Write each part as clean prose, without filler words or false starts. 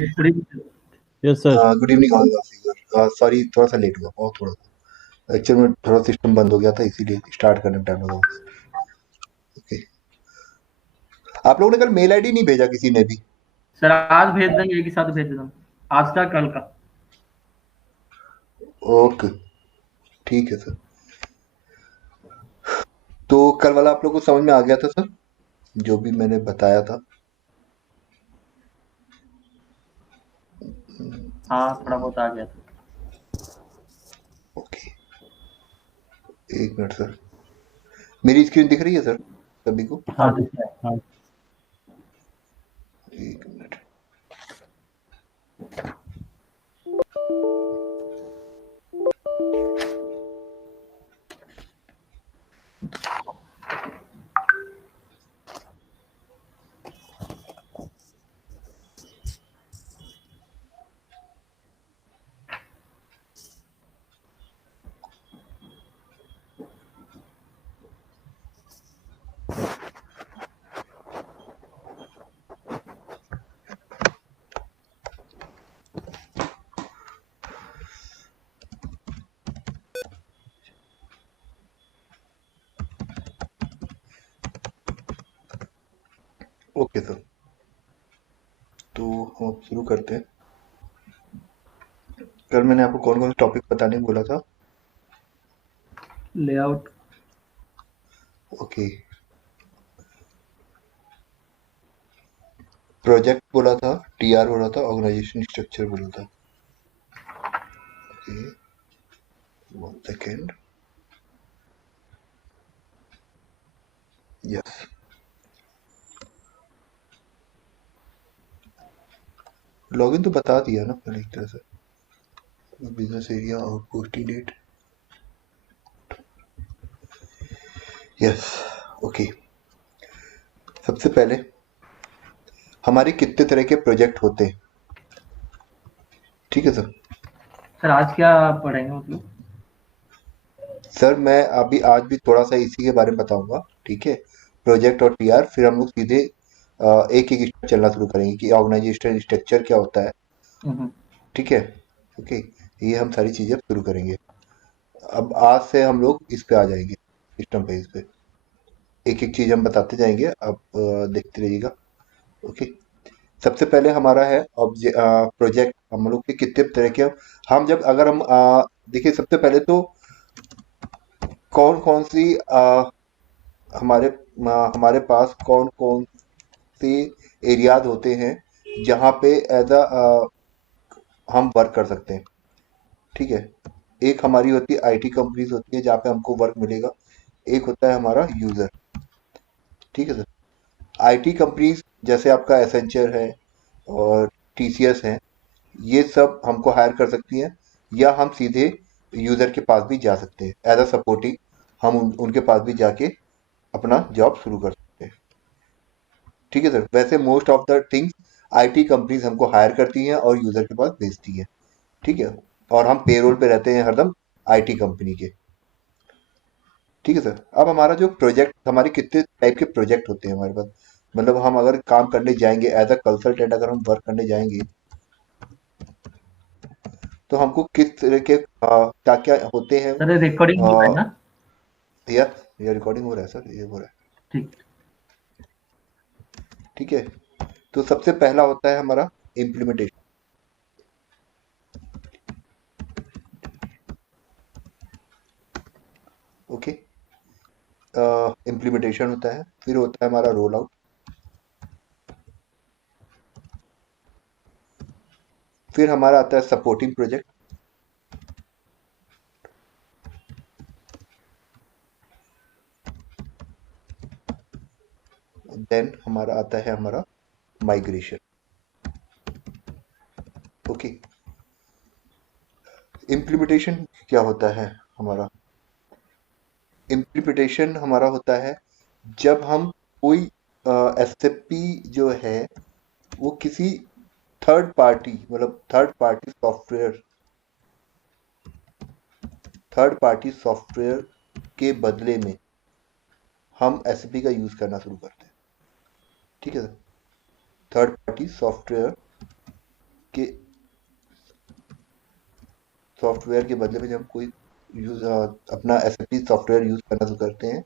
Good evening. Yes sir. Good evening all officer. Sorry थोड़ा सा late हुआ, बहुत थोड़ा सा एक्चुअली में थोड़ा सिस्टम बंद हो गया था, इसीलिए स्टार्ट करने में टाइम लगा। ओके, आप लोगों ने कल मेल आईडी नहीं भेजा किसी ने भी? सर आज भेज देंगे, एक ही साथ भेज देना, आज का कल का। ओके, ठीक है सर। तो कल वाला आप लोग को समझ में आ गया था सर, जो भी मैंने बताया था? हाँ थोड़ा बहुत आ गया था। ओके, एक मिनट सर, मेरी स्क्रीन दिख रही है सर सभी को? हाँ हाँ ठीक है। हाँ। एक मिनट। ओके सर, तो हम शुरू करते हैं। कल मैंने आपको कौन कौन से टॉपिक बताने को बोला था? लेआउट। ओके, प्रोजेक्ट बोला था, टीआर बोला था, ऑर्गेनाइजेशन स्ट्रक्चर बोला था। Okay, one second. Yes, login तो बता दिया ना पहले एक तरह से। बिजनेस एरिया और पोस्टी डेट। Yes, okay. सबसे पहले हमारे कितने तरह के प्रोजेक्ट होते हैं, ठीक है सर? सर आज क्या पढ़ेंगे मतलब? सर मैं अभी आज भी थोड़ा सा इसी के बारे में बताऊंगा, ठीक है? प्रोजेक्ट और टीआर, फिर हम लोग सीधे एक एक स्टेप चलना शुरू करेंगे कि ऑर्गेनाइजेशन स्ट्रक्चर क्या होता है, हम्म, ठीक है? ओके, ये हम सारी चीजें शुरू करेंगे। अब आज से हम लोग इस पे आ जाएंगे, सिस्टम पे, इस पे एक एक चीज हम बताते जाएंगे, आप देखते रहिएगा। ओके, सबसे पहले हमारा है प्रोजेक्ट। हम लोग के कितने तरह के, हम जब अगर हम देखिए, सबसे पहले तो कौन कौन सी हमारे हमारे पास कौन कौन से एरियाज होते हैं जहाँ पे एज अ हम वर्क कर सकते हैं, ठीक है? एक हमारी होती है आईटी कंपनीज होती है जहाँ पे हमको वर्क मिलेगा। एक होता है हमारा यूजर, ठीक है सर? आईटी कंपनीज जैसे आपका एसेंचर है और टीसीएस है, ये सब हमको हायर कर सकती हैं, या हम सीधे यूजर के पास भी जा सकते हैं एज अ सपोर्टिंग। हम उनके पास भी जाके अपना जॉब शुरू कर सकते हैं, ठीक है सर? वैसे most of the things IT companies हमको हायर करती हैं और यूजर के पास भेजती हैं, ठीक है? और हम पेरोल पे रहते हैं हरदम आईटी कंपनी के, ठीक है सर? अब हमारा जो प्रोजेक्ट, हमारे कितने टाइप के प्रोजेक्ट होते हैं हमारे पास, मतलब हम अगर काम करने जाएंगे एज अ कंसल्टेंट, अगर हम वर्क करने जाएंगे, तो हमको किस तरह के क्या क्या होते हैं? सर रिकॉर्डिंग हो रहा है ना? यार, ये रिकॉर्डिंग हो रहा है सर, ये हो रहा है, ठीक। ठीक है? तो सबसे पहला होता है हमारा इम्प्लीमेंटेशन। ओके, इम्प्लीमेंटेशन होता है, फिर होता है हमारा रोल आउट, फिर हमारा आता है सपोर्टिंग प्रोजेक्ट, देन हमारा आता है हमारा माइग्रेशन। ओके, इम्प्लीमेंटेशन क्या होता है हमारा? इम्प्लीमेंटेशन हमारा होता है जब हम कोई एसएपी जो है वो किसी थर्ड पार्टी, मतलब थर्ड पार्टी सॉफ्टवेयर के बदले में हम एसएपी का यूज करना शुरू करते हैं, ठीक है सर? थर्ड पार्टी सॉफ्टवेयर कि सॉफ्टवेयर के बदले में जब हम कोई यूज अपना एसएपी सॉफ्टवेयर यूज करना शुरू करते हैं,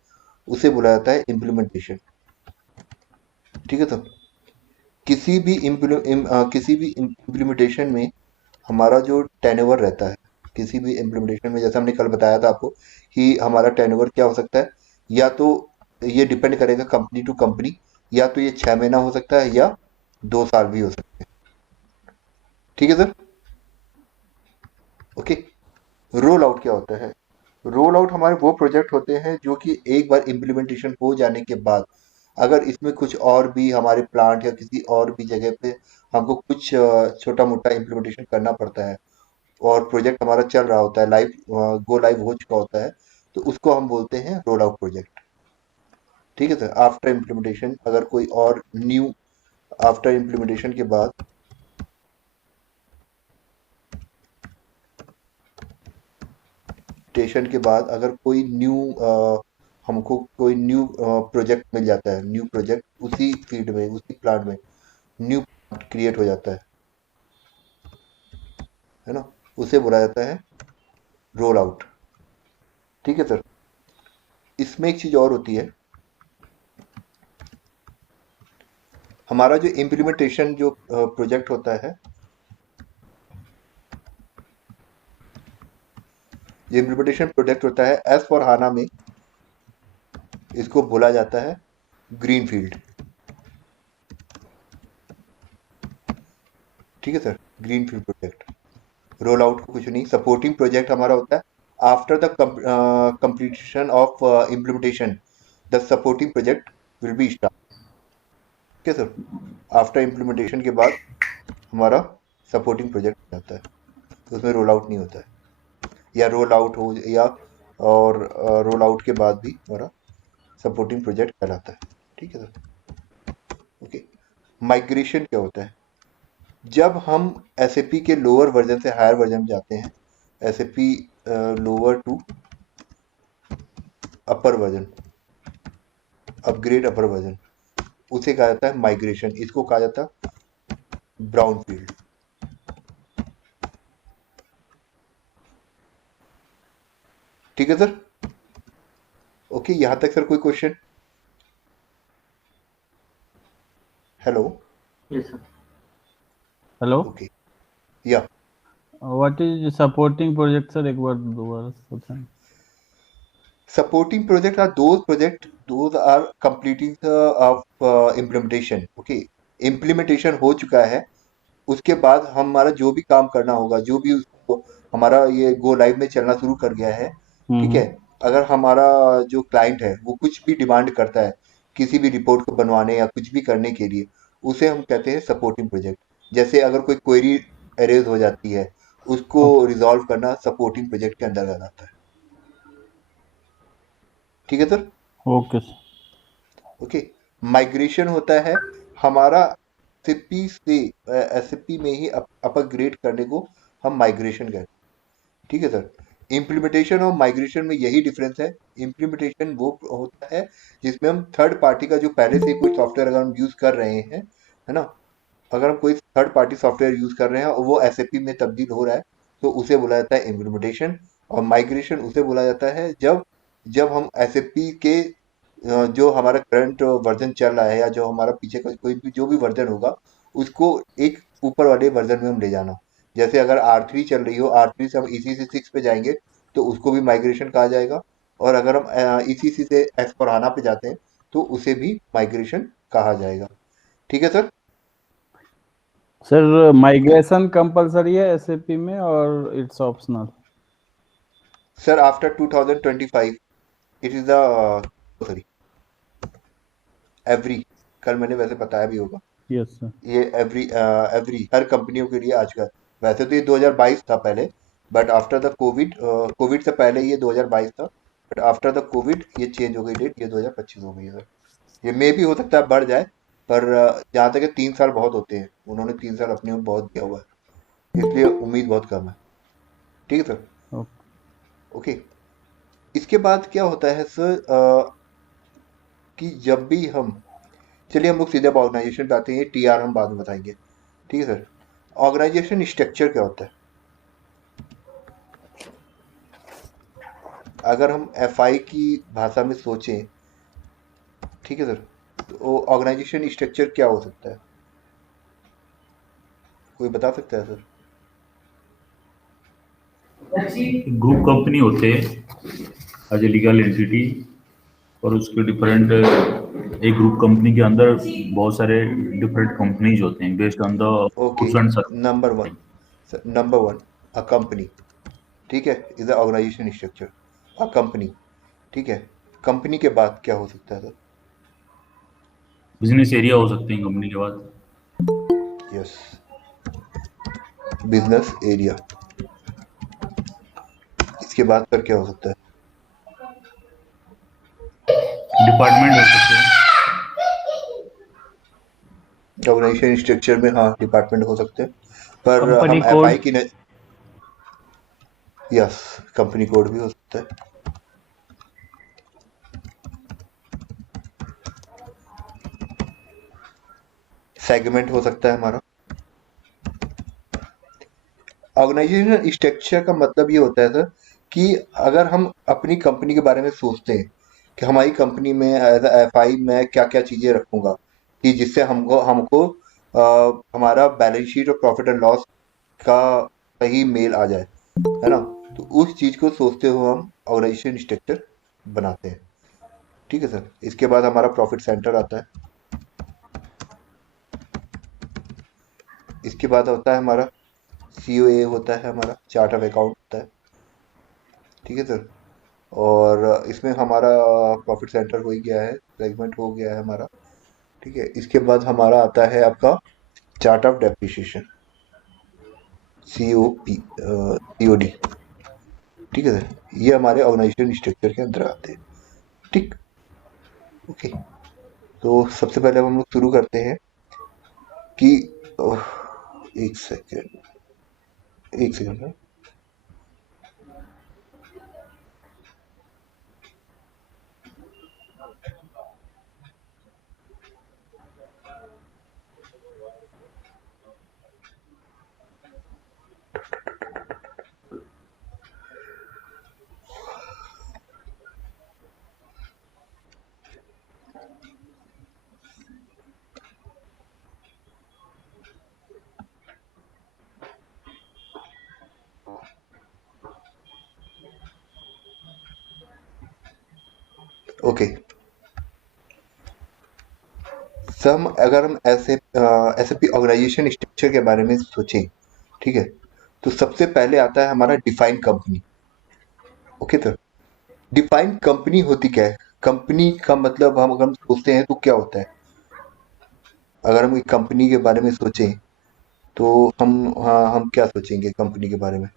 उसे बुलाया जाता है इम्प्लीमेंटेशन। ठीक है सर। किसी भी इम्प्लीमेंटेशन में हमारा जो टेनओवर रहता है, किसी भी इम्प्लीमेंटेशन में जैसे हमने कल बताया था आपको कि हमारा टेनओवर क्या हो सकता है, या तो ये डिपेंड करेगा कंपनी टू कंपनी, या तो ये 6 महीना हो सकता है या 2 साल भी हो सकता है। ठीक है सर। ओके। रोल आउट क्या होता है? रोल आउट हमारे वो प्रोजेक्ट होते हैं जो कि एक बार इम्प्लीमेंटेशन हो जाने के बाद अगर इसमें कुछ और भी हमारे प्लांट या किसी और भी जगह पे हमको कुछ छोटा मोटा इम्प्लीमेंटेशन करना पड़ता है, और प्रोजेक्ट हमारा चल रहा होता है, लाइव गो लाइव हो चुका होता है, तो उसको हम बोलते हैं रोल आउट प्रोजेक्ट। ठीक है सर। आफ्टर इम्प्लीमेंटेशन अगर कोई और न्यू आफ्टर इम्प्लीमेंटेशन के बाद स्टेशन के बाद अगर कोई न्यू हमको कोई न्यू प्रोजेक्ट मिल जाता है, न्यू प्रोजेक्ट उसी फील्ड में उसी प्लांट में न्यू क्रिएट हो जाता है ना, उसे बोला जाता है रोल आउट। ठीक है सर। इसमें एक चीज और होती है, हमारा जो इम्प्लीमेंटेशन जो प्रोजेक्ट होता है, जो इम्प्लीमेंटेशन प्रोजेक्ट होता है एस फॉर हाना में, इसको बोला जाता है ग्रीन फील्ड। ठीक है sir. Green field project. Roll out को कुछ नहीं, सपोर्टिंग प्रोजेक्ट हमारा होता है after the completion of implementation, the supporting project will be start. ठीक है सर। आफ्टर इम्प्लीमेंटेशन के बाद हमारा सपोर्टिंग प्रोजेक्ट हो जाता है, तो उसमें रोल आउट नहीं होता है, या रोल आउट हो या और रोल आउट के बाद भी हमारा सपोर्टिंग प्रोजेक्ट कहलाता है। ठीक है सर। ओके। माइग्रेशन क्या होता है? जब हम एसएपी के लोअर वर्जन से हायर वर्जन में जाते हैं, SAP lower to upper version, upgrade upper version, उसे कहा जाता है माइग्रेशन, इसको कहा जाता है ब्राउन फील्ड। ठीक है सर। ओके, यहां तक सर कोई question? Hello. Yes sir. Hello, okay. या what is supporting project sir? एक बार दोबारा बताएं। supporting project are those are completing the of implementation. Okay. Implementation हो चुका है, उसके बाद हमारा जो भी काम करना होगा, जो भी उसको हमारा ये गो लाइव में चलना शुरू कर गया है, ठीक है, अगर हमारा जो क्लाइंट है वो कुछ भी डिमांड करता है किसी भी रिपोर्ट को बनवाने या कुछ भी करने के लिए, उसे हम कहते हैं सपोर्टिंग प्रोजेक्ट। जैसे अगर कोई क्वेरी अरेज हो जाती है, उसको रिजॉल्व करना सपोर्टिंग प्रोजेक्ट के अंदर आता है। ठीक है sir. Okay sir. Okay. Migration होता है हमारा एसएपी से एसएपी में ही अपर ग्रेड करने को हम माइग्रेशन कहते हैं। ठीक है सर। इम्प्लीमेंटेशन और माइग्रेशन में यही डिफरेंस है। इम्प्लीमेंटेशन वो होता है जिसमें हम थर्ड पार्टी का जो पहले से कोई सॉफ्टवेयर अगर हम यूज कर रहे हैं, है ना, अगर हम कोई थर्ड पार्टी सॉफ्टवेयर यूज कर रहे हैं और वो एसएपी में तब्दील हो रहा है, तो उसे बोला जाता है इम्प्लीमेंटेशन। और माइग्रेशन उसे बोला जाता है जब जब हम एसएपी के जो हमारा करंट वर्जन चल रहा है या जो हमारा पीछे का कोई भी जो भी वर्जन होगा, उसको एक ऊपर वाले वर्जन में हम ले जाना। जैसे अगर R3 चल रही हो, R3 से हम ECC 6 पे जाएंगे, तो उसको भी माइग्रेशन कहा जाएगा। और अगर हम ECC से एस/4HANA पे जाते हैं, तो उसे भी माइग्रेशन कहा जाएगा। ठीक है सर। सर माइग्रेशन कंपलसरी है एसएपी में और it's optional? Sir after 2025 it is the sorry every, कल मैंने वैसे बताया भी होगा, यस सर। ये एवरी हर कंपनियों के लिए आज का, वैसे तो ये 2022 था पहले, but after the Covid, Covid से पहले ये 2022 था, बट आफ्टर द कोविड ये चेंज हो गई डेट, ये 2025 हो गई है सर। ये मे भी हो सकता है बढ़ जाए, पर जहाँ तक है 3 साल बहुत होते हैं, उन्होंने 3 साल अपने में बहुत दिया हुआ है, इसलिए उम्मीद बहुत कम है। ठीक है सर। ओके। ओके। इसके बाद क्या होता है सर, कि जब भी हम, चलिए हम लोग सीधे ऑर्गेनाइजेशन पे आते हैं, टीआर हम बाद में बताएंगे। ठीक है सर। ऑर्गेनाइजेशन स्ट्रक्चर क्या होता है? अगर हम एफआई की भाषा में सोचें, ठीक है सर, तो ऑर्गेनाइजेशन स्ट्रक्चर क्या हो सकता है? कोई बता सकता है सर? ग्रुप कंपनी होते हैं एज ए लीगल एंटिटी, और उसके डिफरेंट एक ग्रुप कंपनी के अंदर बहुत सारे डिफरेंट कंपनीज होते हैं based on the okay, goods and number one sir, number one, a company, ठीक है, is the organisation structure, a company, ठीक है। कंपनी के बाद क्या हो सकता है सर? बिजनेस एरिया हो सकते हैं कंपनी के बाद। Yes, business area. इसके बाद पर क्या हो सकता है? डिपार्टमेंट हो सकते हैं। ऑर्गेनाइजेशन स्ट्रक्चर में हाँ डिपार्टमेंट हो सकते हैं, पर कंपनी हम कोड। एफआई की यस, कंपनी कोड भी हो सकता है। सेगमेंट हो सकता है हमारा। ऑर्गेनाइजेशन स्ट्रक्चर का मतलब ये होता है सर कि अगर हम अपनी कंपनी के बारे में सोचते हैं कि हमारी कंपनी में एज एफआई मैं क्या क्या चीज़ें रखूंगा कि जिससे हमको हमको हमारा बैलेंस शीट और प्रॉफिट एंड लॉस का सही मेल आ जाए, है ना? तो उस चीज़ को सोचते हुए हम ऑर्गेनाइजेशन स्ट्रक्चर बनाते हैं, ठीक है सर। इसके बाद हमारा प्रॉफिट सेंटर आता है। इसके बाद होता है हमारा सीओए, होता है हमारा चार्ट ऑफ अकाउंट होता है, ठीक है सर। और इसमें हमारा प्रॉफिट सेंटर हो ही गया है, सेगमेंट हो गया है हमारा, ठीक है। इसके बाद हमारा आता है आपका चार्ट ऑफ डेप्रिसिएशन, सीओडी, ठीक है सर। ये हमारे ऑर्गेनाइजेशन स्ट्रक्चर के अंदर आते हैं, ठीक। ओके, तो सबसे पहले हम लोग शुरू करते हैं कि एक सेकेंड, एक सेकेंड। ओके, सम अगर हम एसएपी ऑर्गेनाइजेशन स्ट्रक्चर के बारे में सोचें, ठीक है, तो सबसे पहले आता है हमारा define company. Okay sir, define company होती क्या है? कंपनी का मतलब हम अगर हम सोचते हैं तो क्या होता है? अगर हम एक कंपनी के बारे में सोचें तो हम, हाँ, हम क्या सोचेंगे कंपनी के बारे में?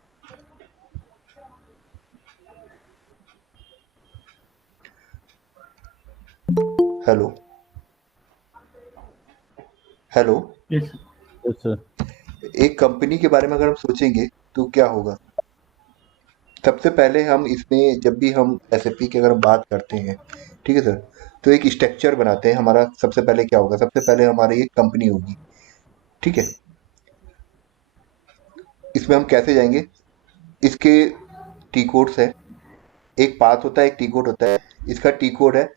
Hello, hello. Yes yes sir. एक कंपनी के बारे में अगर हम सोचेंगे तो क्या होगा? सबसे पहले हम इसमें जब भी हम एसएपी की अगर हम बात करते हैं, ठीक है सर, तो एक स्ट्रक्चर बनाते हैं। हमारा सबसे पहले क्या होगा? सबसे पहले हमारी एक कंपनी होगी, ठीक है। इसमें हम कैसे जाएंगे? इसके टी कोड्स है, एक पाथ होता है, एक टी कोड होता है। इसका टी कोड है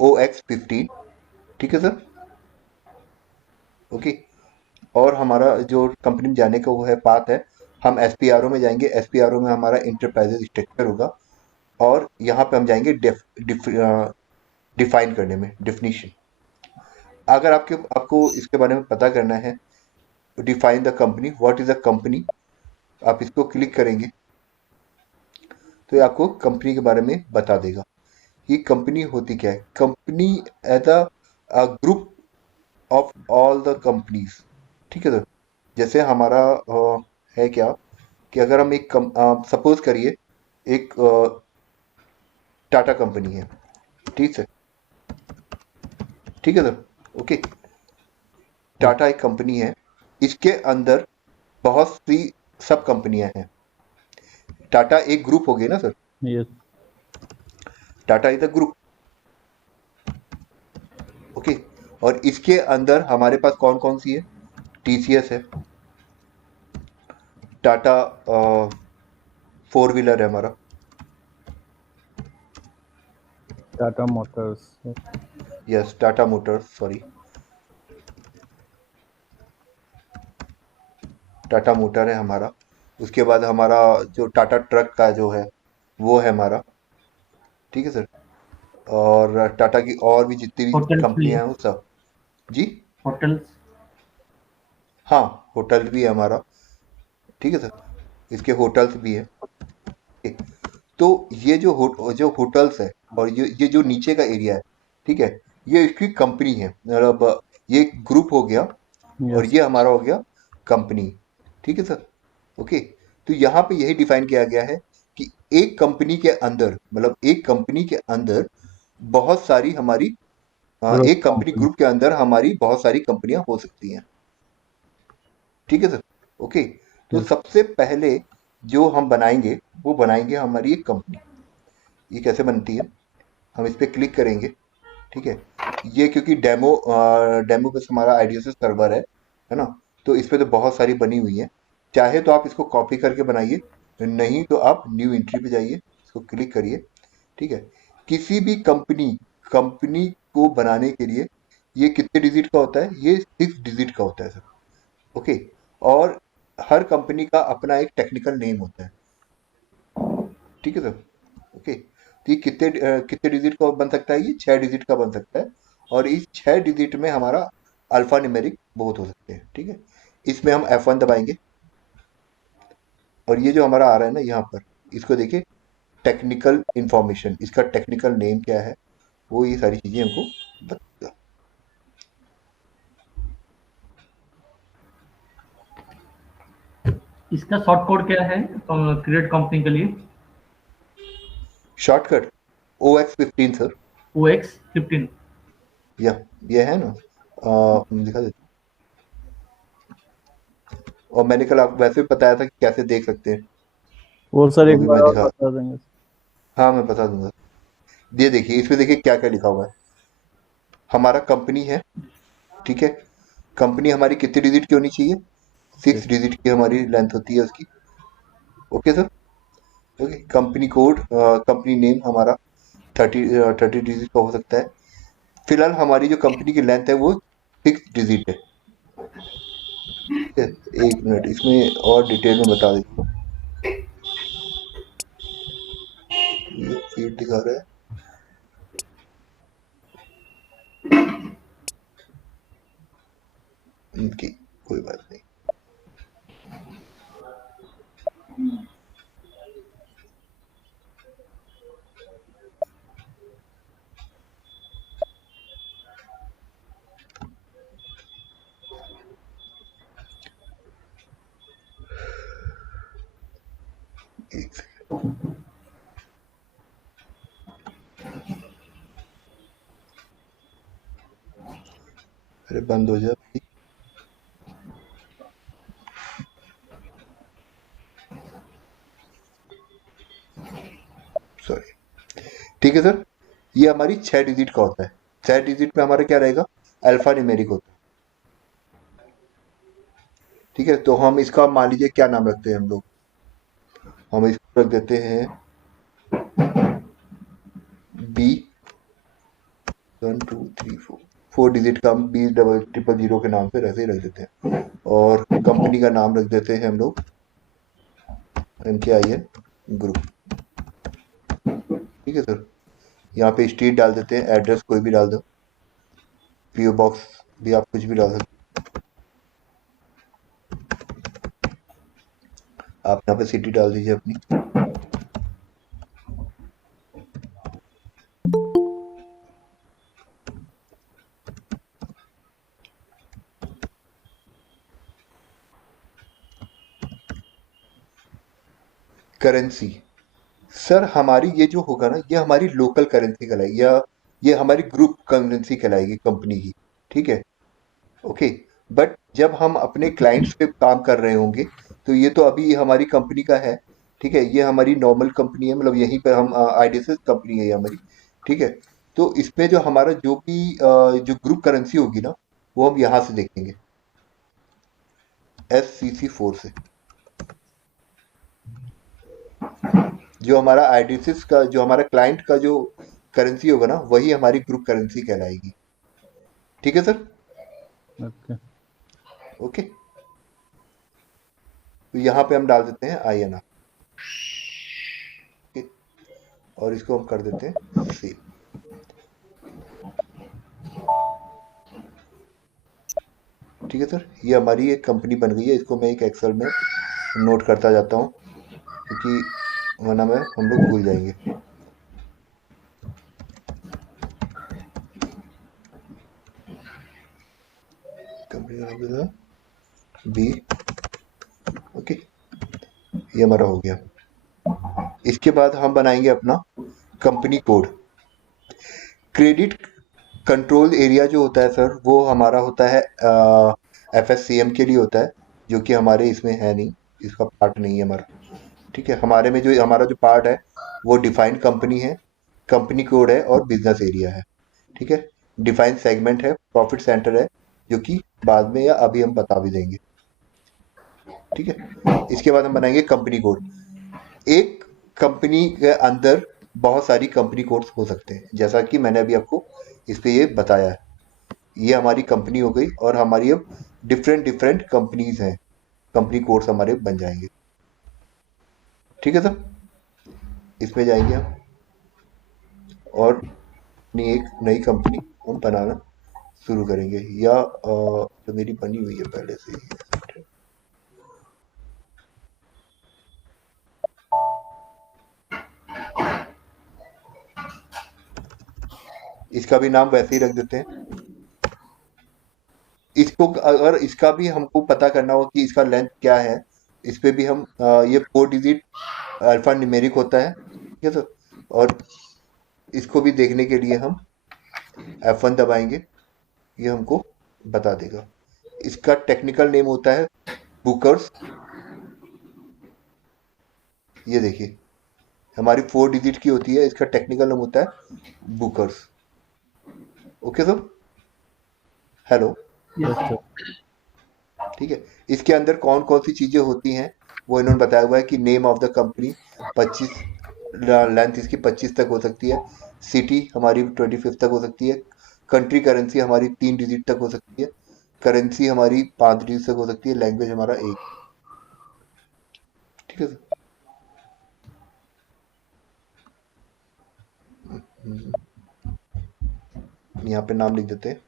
OX15, ठीक है सर। ओके, और हमारा जो कंपनी में जाने का वो है पाथ है, हम एसपीआरओ में जाएंगे। एसपीआरओ में हमारा इंटरप्राइजेज स्ट्रक्चर होगा, और यहाँ पे हम जाएंगे डिफाइन करने में, डिफिनीशन। अगर आपको इसके बारे में पता करना है, define the company, what is a company, आप इसको क्लिक करेंगे तो ये आपको कंपनी के बारे में बता देगा कि कंपनी होती क्या है। Company as a group of all the companies, ठीक है सर। जैसे हमारा है क्या कि अगर हम एक सपोज करिए एक टाटा कंपनी है, ठीक है, ठीक है सर। ओके, टाटा एक कंपनी है, इसके अंदर बहुत सी सब कंपनियां हैं। टाटा एक ग्रुप हो गई ना sir, yes. Tata is a group. Okay, और इसके अंदर हमारे पास कौन कौन सी है? टीसीएस है, टाटा 4 व्हीलर है हमारा। Tata Motors. Yes, Tata Motors, sorry, Tata motor है हमारा। उसके बाद हमारा जो टाटा ट्रक का जो है वो है हमारा, ठीक है सर। और टाटा की और भी जितनी भी होटल्स भी कंपनियां है। हैं वो सब। जी, होटल्स। हाँ, होटल भी है हमारा, ठीक है सर, इसके होटल्स भी है। ठीक। तो ये जो होटल्स है और ये जो नीचे का एरिया है, ठीक है, ये इसकी कंपनी है, मतलब ये ग्रुप हो गया और यस। ये हमारा हो गया कंपनी, ठीक है सर। ओके। तो यहाँ पे यही डिफाइन किया गया है कि एक कंपनी के अंदर, मतलब एक कंपनी के अंदर बहुत सारी हमारी ग्रुप एक कंपनी कंपनी। ग्रुप के अंदर हमारी बहुत सारी कंपनियां हो सकती हैं, ठीक है सर। ओके। तो यस। सबसे पहले जो हम बनाएंगे वो बनाएंगे हमारी एक कंपनी। ये कैसे बनती है, हम इस पर क्लिक करेंगे, ठीक है। ये क्योंकि डेमो बेस हमारा आईडीएसएस सर्वर है ना, तो इस पे तो बहुत सारी बनी हुई है। चाहे तो आप इसको कॉपी करके बनाइए, नहीं तो आप न्यू एंट्री पे जाइए, इसको क्लिक करिए, ठीक है। किसी भी कंपनी कंपनी को बनाने के लिए ये कितने डिजिट का होता है, ये 6 डिजिट का होता है सर। ओके। और हर कंपनी का अपना एक टेक्निकल नेम होता है, ठीक है सर। ओके। तो ये कितने डिजिट का बन सकता है, ये 6 डिजिट का बन सकता है। और इस 6 डिजिट में हमारा अल्फा न्यूमेरिक बहुत हो सकते हैं, ठीक है। इसमें हम F1 दबाएंगे और ये जो हमारा आ रहा है ना यहाँ पर, इसको देखिए, टेक्निकल इंफॉर्मेशन, इसका टेक्निकल नेम क्या है, वो ये सारी चीजें हमको बताएगा। इसका शॉर्ट कोड क्या है क्रिएट कंपनी के लिए? Shortcut OX15 sir. OX15। या ये है ना, दिखा देता हूँ। और मैंने कल आपको वैसे भी बताया था कि कैसे देख सकते हैं, वो सर वो एक भी बार मैं और दिखा, बता देंगे। हाँ मैं बता दूंगा। ये देखिए, इसमें देखिए क्या क्या लिखा हुआ है। हमारा कंपनी है, ठीक है। कंपनी हमारी कितनी डिजिट की होनी चाहिए, 6 डिजिट की हमारी लेंथ होती है उसकी। Okay sir. Okay. Company code, company name हमारा 30 डिजिट का हो सकता है। फिलहाल हमारी जो कंपनी की लेंथ है वो 6 डिजिट है, ठीक है। एक मिनट, इसमें और डिटेल में बता देता हूँ। ये फीड दिखा रहा है, इनकी कोई बात नहीं। एक सेकंड। अरे बंद हो जाए, सॉरी, ठीक है सर। ये हमारी 6 डिजिट का होता है। 6 डिजिट में हमारा क्या रहेगा, अल्फा न्यूमेरिक होता है, ठीक है। तो हम इसका मान लीजिए क्या नाम रखते हैं हम लोग, हम इसको रख देते हैं बी 1 2 3 4। 4 डिजिट का हम B0000 के नाम पे ऐसे ही रख देते हैं। और कंपनी का नाम रख देते हैं हम लोग MKIN ग्रुप, ठीक है सर। यहाँ पे स्ट्रीट डाल देते हैं, एड्रेस कोई भी डाल दो, PO बॉक्स भी आप कुछ भी डाल सकते हैं। आप यहाँ पे सिटी डाल दीजिए अपनी। करेंसी, सर हमारी ये जो होगा ना, ये हमारी लोकल करेंसी कहलाएगी, या ये हमारी ग्रुप करेंसी कहलाएगी कंपनी की, ठीक है। ओके। बट जब हम अपने क्लाइंट्स पे काम कर रहे होंगे, तो ये तो अभी हमारी कंपनी का है, ठीक है। ये हमारी नॉर्मल कंपनी है, मतलब यहीं पर हम आईडीएसएस कंपनी है ये हमारी, ठीक है। तो इसमें जो हमारा जो भी जो ग्रुप करेंसी होगी ना, वो हम यहाँ से देखेंगे SCC4 से। जो हमारा आईडीसीज का, जो हमारा क्लाइंट का जो करेंसी होगा ना, वही हमारी ग्रुप करेंसी कहलाएगी। ठीक है सर? ओके। ओके, तो यहाँ पे हम डाल देते हैं INR। ओके, और इसको हम कर देते हैं सेव। ठीक है सर, ये हमारी एक कंपनी बन गई है। इसको मैं एक एक्सेल में नोट करता जाता हूँ, क्योंकि वरना मैं हम लोग भूल जाएंगे। कंपनी का नाम क्या था? बी। ओके, ये हमारा हो गया। इसके बाद हम बनाएंगे अपना company code. Credit control area जो होता है सर, वो हमारा होता है FSCM के लिए होता है, जो कि हमारे इसमें है नहीं, इसका पार्ट नहीं है हमारा। ठीक है, हमारे में जो हमारा जो पार्ट है वो डिफाइंड कंपनी है, कंपनी कोड है और बिजनेस एरिया है। ठीक है, डिफाइंड सेगमेंट है, प्रॉफिट सेंटर है, जो कि बाद में या अभी हम बता भी देंगे। ठीक है, इसके बाद हम बनाएंगे कंपनी कोड। एक कंपनी के अंदर बहुत सारी कंपनी कोड्स हो सकते हैं, जैसा कि मैंने अभी आपको इस पे ये बताया है। ये हमारी कंपनी हो गई और हमारी अब डिफरेंट डिफरेंट कंपनीज हैं, कंपनी कोड्स हमारे बन जाएंगे। ठीक है सर, इसमें जाएंगे हम और अपनी एक नई कंपनी हम बनाना शुरू करेंगे, या तो मेरी बनी हुई है पहले से ही। इसका भी नाम वैसे ही रख देते हैं। इसको अगर इसका भी हमको पता करना हो कि इसका लेंथ क्या है, इस पे भी हम ये 4 डिजिट अल्फा न्यूमेरिक होता है। ठीक है सर, और इसको भी देखने के लिए हम F1 दबाएंगे, ये हमको बता देगा। इसका टेक्निकल नेम होता है बुकर्स। ये देखिए, हमारी 4 डिजिट की होती है, इसका टेक्निकल नेम होता है Booker's. Okay sir, hello. Yes sir. ठीक है, इसके अंदर कौन कौन सी चीज़ें होती हैं वो इन्होंने बताया हुआ है कि name of the company 25, length इसकी 25 तक हो सकती है, सिटी हमारी 25 तक हो सकती है, कंट्री करेंसी हमारी 3 डिजिट तक हो सकती है, करेंसी हमारी 5 डिजिट तक हो सकती है, लैंग्वेज हमारा 1। ठीक है सर, यहाँ पे नाम लिख देते हैं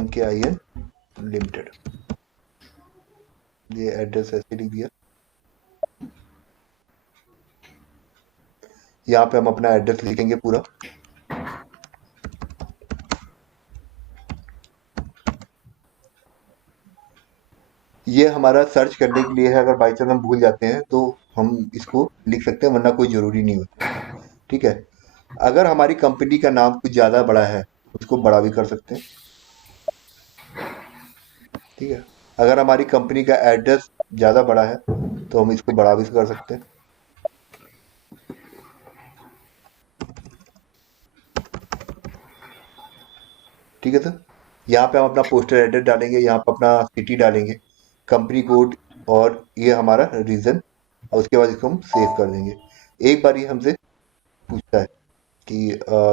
MKIN लिमिटेड। ये एड्रेस ऐसे लिख दिया। यहाँ पे हम अपना एड्रेस लिखेंगे पूरा। ये हमारा सर्च करने के लिए है, अगर बाई चांस हम भूल जाते हैं तो हम इसको लिख सकते हैं, वरना कोई ज़रूरी नहीं होता। ठीक है, अगर हमारी कंपनी का नाम कुछ ज़्यादा बड़ा है उसको बड़ा भी कर सकते हैं। ठीक है, अगर हमारी कंपनी का एड्रेस ज़्यादा बड़ा है तो हम इसको बड़ा भी कर सकते हैं। ठीक है सर, यहाँ पे हम अपना पोस्टल एड्रेस डालेंगे, यहाँ पे अपना सिटी डालेंगे, कंपनी कोड और ये हमारा रीजन, और उसके बाद इसको हम सेव कर देंगे। एक बार ये हमसे पूछता है कि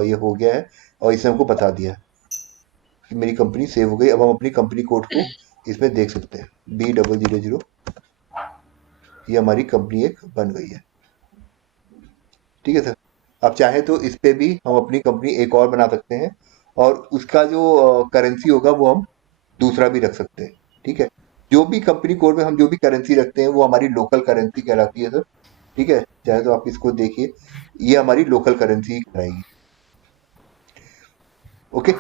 ये हो गया है, और इसने हमको बता दिया कि मेरी कंपनी सेव हो गई। अब हम अपनी कंपनी कोड को इसमें देख सकते हैं, B000। ये हमारी कंपनी एक बन गई है। ठीक है सर, अब चाहे तो इस पे भी हम अपनी कंपनी एक और बना सकते हैं, और उसका जो करेंसी होगा वो हम दूसरा भी रख सकते हैं। ठीक है, जो भी कंपनी कोड में हम जो भी करेंसी रखते हैं वो हमारी लोकल करेंसी कहलाती है सर। ठीक है, चाहे तो आप इसको देखिए, ये हमारी लोकल करेंसी कहलाएगी। ओके,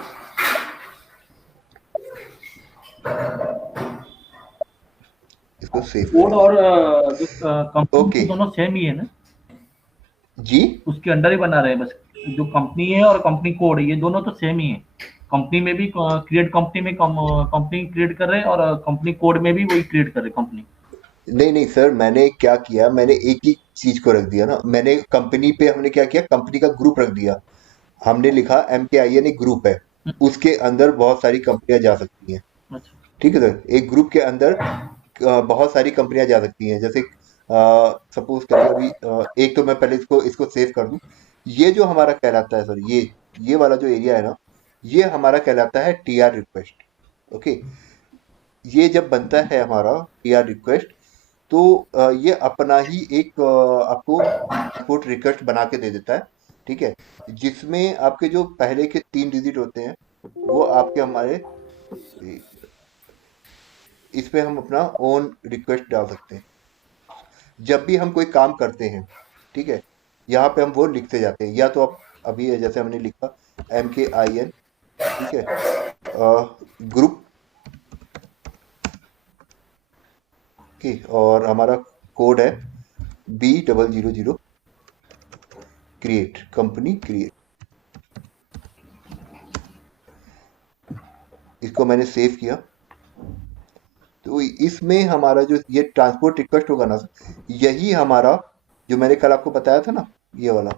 इसको सेव कोड और जो कंपनी ओके दोनों सेम ही है ना, जी। उसके अंडर ही बना रहे हैं बस। जो कंपनी है और कंपनी कोड है, ये दोनों तो सेम ही है। कंपनी में भी क्रिएट कंपनी में कंपनी क्रिएट कर रहे हैं, और कंपनी कोड में भी वही क्रिएट कर रहे हैं कंपनी। नहीं नहीं सर, मैंने क्या किया, मैंने एक ही चीज को रख दिया ना। मैंने कंपनी पे हमने क्या किया, कंपनी का ग्रुप रख दिया। हमने लिखा MKIN एक ग्रुप है, उसके अंदर बहुत सारी कंपनियां जा सकती हैं। अच्छा, ठीक है सर, एक ग्रुप के अंदर बहुत सारी कंपनियां जा सकती हैं। जैसे सपोज करिए अभी एक तो मैं पहले इसको इसको सेव कर दूं। ये जो हमारा कहलाता है सर, ये वाला जो एरिया है ना, ये हमारा कहलाता है टीआर रिक्वेस्ट। ओके, ये जब बनता है हमारा टीआर रिक्वेस्ट, तो ये अपना ही एक आपको ट्रांसपोर्ट रिक्वेस्ट बना के दे देता है। ठीक है, जिसमें आपके जो पहले के 3 डिजिट होते हैं वो आपके हमारे इस पे हम अपना ओन रिक्वेस्ट डाल सकते हैं जब भी हम कोई काम करते हैं। ठीक है, यहाँ पे हम वो लिखते जाते हैं, या तो आप अभी जैसे हमने लिखा MKIN, ठीक है, ग्रुप की, और हमारा कोड है B000 क्रिएट, कंपनी क्रिएट। इसको मैंने सेव किया। तो इसमें हमारा जो ये ट्रांसपोर्ट रिक्वेस्ट होगा ना, यही हमारा जो मैंने कल आपको बताया था ना, ये वाला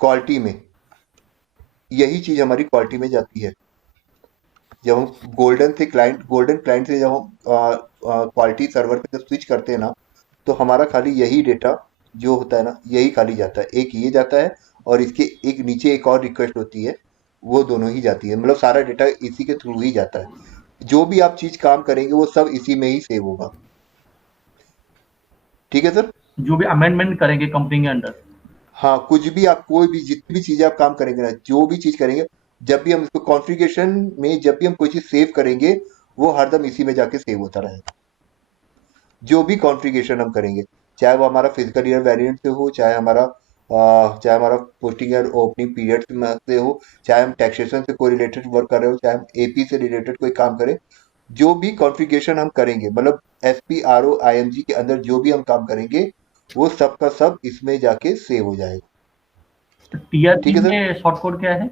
क्वालिटी में, यही चीज हमारी क्वालिटी में जाती है। जब हम गोल्डन क्लाइंट से जब हम क्वालिटी सर्वर पे जब स्विच करते हैं ना, तो हमारा खाली यही डेटा जो होता है ना, यही खाली जाता है। एक ये जाता है और इसके एक नीचे एक और रिक्वेस्ट होती है, वो दोनों ही जाती है। मतलब सारा डेटा इसी के थ्रू ही जाता है। जो भी आप चीज काम करेंगे वो सब इसी में ही सेव होगा। ठीक है सर। जो भी अमेंडमेंट करेंगे कंपनी के अंडर, हाँ, कुछ भी आप कोई भी जितनी भी चीजें आप काम करेंगे ना, जो भी चीज करेंगे, जब भी हम इसको कॉन्फ़िगरेशन में जब भी हम कोई चीज सेव करेंगे, वो हरदम इसी में जाके सेव होता रहेगा। जो भी कॉन्फ़िगरेशन हम करेंगे, चाहे वो हमारा फिजिकल ईयर वेरिएंट से हो, चाहे हमारा पोस्टिंग ईयर ओपनिंग पीरियड से हो, चाहे हम टैक्सेशन से कोई रिलेटेड वर्क कर रहे हो, चाहे हम एपी से रिलेटेड कोई काम करें, जो भी कॉन्फ़िगरेशन हम करेंगे, मतलब SPRO IMG के अंदर जो भी हम काम करेंगे, वो सब का सब इसमें जाके सेव हो जाएगा। टीआर ठीक है सर। में शॉर्ट कोड क्या है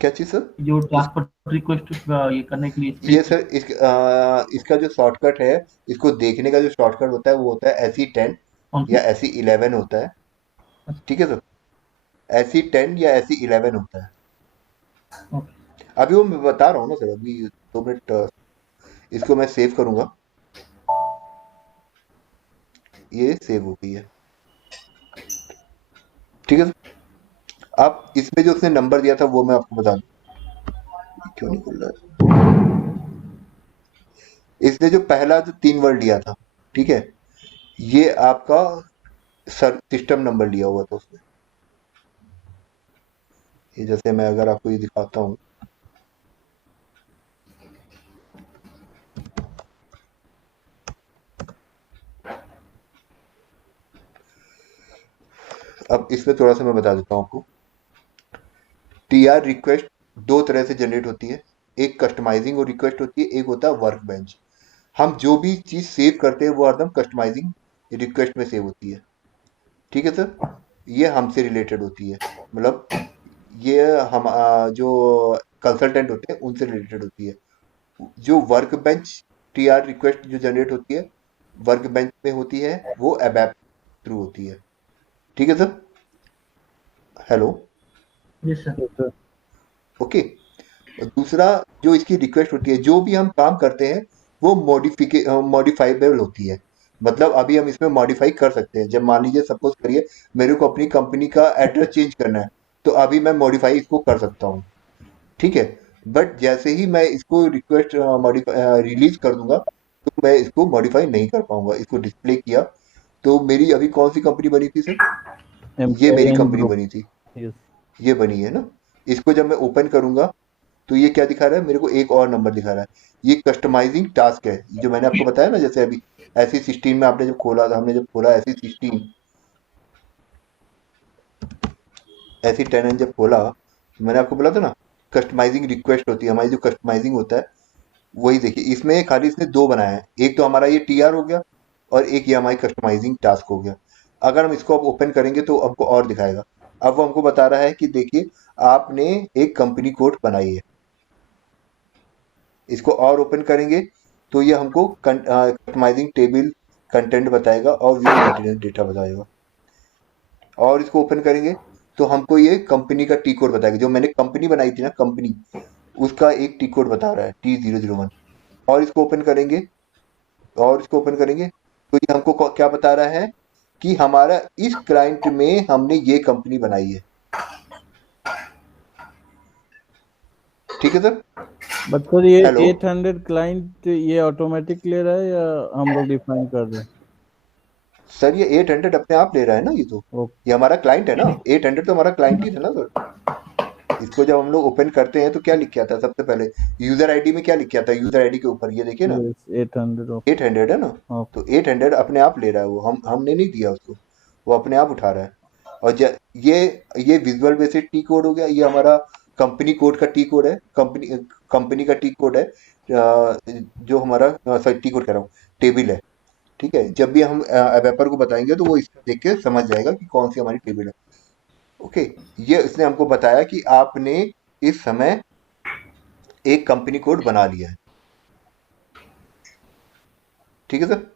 क्या चीज सर? जो ट्रांसपोर्ट रिक्वेस्ट ये करने के लिए ये सर इसका जो शॉर्टकट है, इसको देखने का जो शॉर्टकट होता है वो होता है SE10 कौन या सी? SE11 होता है। ठीक है सर, SE10 या SE11 होता है। ओके, अभी वो मैं बता रहा हूँ ना सर, अभी 2 मिनट इसको मैं सेव करूंगा। ये सेव हो गई है। ठीक है सर। अब इसमें जो उसने नंबर दिया था वो मैं आपको बता दूं। क्यों नहीं खुल रहा है? इसने जो पहला जो 3 वर्ड लिया था, ठीक है, ये आपका सर सिस्टम नंबर लिया हुआ था उसने। ये जैसे मैं अगर आपको ये दिखाता हूँ, अब इसमें थोड़ा सा मैं बता देता हूँ आपको। टीआर रिक्वेस्ट 2 तरह से जनरेट होती है, एक कस्टमाइजिंग और रिक्वेस्ट होती है, एक होता है वर्क बेंच। हम जो भी चीज सेव करते हैं वो हरदम कस्टमाइजिंग रिक्वेस्ट में सेव होती है। ठीक है सर, ये हमसे रिलेटेड होती है, मतलब ये हम जो कंसल्टेंट होते हैं उनसे रिलेटेड होती है। जो वर्क बेंच टीआर रिक्वेस्ट जो जनरेट होती है वर्क बेंच में होती है, वो अबैप थ्रू होती है। ठीक है sir. Hello. Yes sir. Okay. और दूसरा जो इसकी रिक्वेस्ट होती है, जो भी हम काम करते हैं वो मॉडिफाइबल होती है। मतलब अभी हम इसमें मॉडिफाई कर सकते हैं। जब मान लीजिए सपोज करिए मेरे को अपनी कंपनी का एड्रेस चेंज करना है, तो अभी मैं मॉडिफाई इसको कर सकता हूँ। ठीक है, बट जैसे ही मैं इसको रिक्वेस्ट मॉडिफाई रिलीज कर दूंगा, तो मैं इसको मॉडिफाई नहीं कर पाऊंगा। इसको डिस्प्ले किया तो मेरी अभी कौन सी कंपनी बनी थी सर? ये मेरी MKIN कंपनी ग्रुप। बनी थी, यस। ये बनी है ना। इसको जब मैं ओपन करूंगा तो ये क्या दिखा रहा है मेरे को? एक और नंबर दिखा रहा है। ये कस्टमाइजिंग टास्क है, जो मैंने आपको बताया ना। जैसे अभी SE16 में आपने जब खोला था, हमने जब खोला SE10 जब खोला, तो मैंने आपको बोला था ना कस्टमाइजिंग रिक्वेस्ट होती है हमारी। जो कस्टमाइजिंग होता है वही देखिए, इसमें खाली इसने 2 बनाया है। एक तो हमारा ये टीआर हो गया और एक ये हमारी कस्टमाइजिंग टास्क हो गया। अगर हम इसको अब ओपन करेंगे तो हमको और दिखाएगा। अब वो हमको बता रहा है कि देखिए आपने एक कंपनी कोड बनाई है। इसको और ओपन करेंगे तो ये हमको कस्टमाइजिंग टेबल कंटेंट बताएगा और व्यू मेंटेनेंस डेटा बताएगा। और इसको ओपन करेंगे तो हमको ये कंपनी का टी कोड बताएगा। जो मैंने कंपनी बनाई थी ना, कंपनी, उसका एक टी कोड बता रहा है T001। और इसको ओपन करेंगे तो ये हमको क्या बता रहा है कि हमारा इस क्लाइंट में हमने ये कंपनी बनाई है। ठीक है सर। बट सर ये हेलो 800 क्लाइंट ये ऑटोमेटिक ले रहा है या हम लोग डिफाइन कर रहे हैं? सर, ये 800 अपने आप ले रहा है ना, ये ओके। ये हमारा क्लाइंट है ना, 800 तो हमारा क्लाइंट ही था ना सर। इसको जब हम लोग ओपन करते हैं तो क्या लिख के आता है सबसे पहले? यूजर आईडी में क्या लिख के आता है? यूजर आईडी के ऊपर ये देखिए ना, यस 800 ओके 800 है ना। ओके। तो 800 अपने आप ले रहा है वो, हमने नहीं दिया उसको, वो अपने आप उठा रहा है। और ये विजुअल बेसिक टी कोड हो गया, ये हमारा कंपनी कोड का टी कोड है, कंपनी का टी कोड है, जो हमारा सॉरी टी कोड कह रहा हूँ, टेबल है। ठीक है, जब भी हम एवेपर को बताएंगे तो वो इसको देख के समझ जाएगा कि कौन सी हमारी टेबल है। ओके, ये इसने हमको बताया कि आपने इस समय एक कंपनी कोड बना लिया है। ठीक है सर।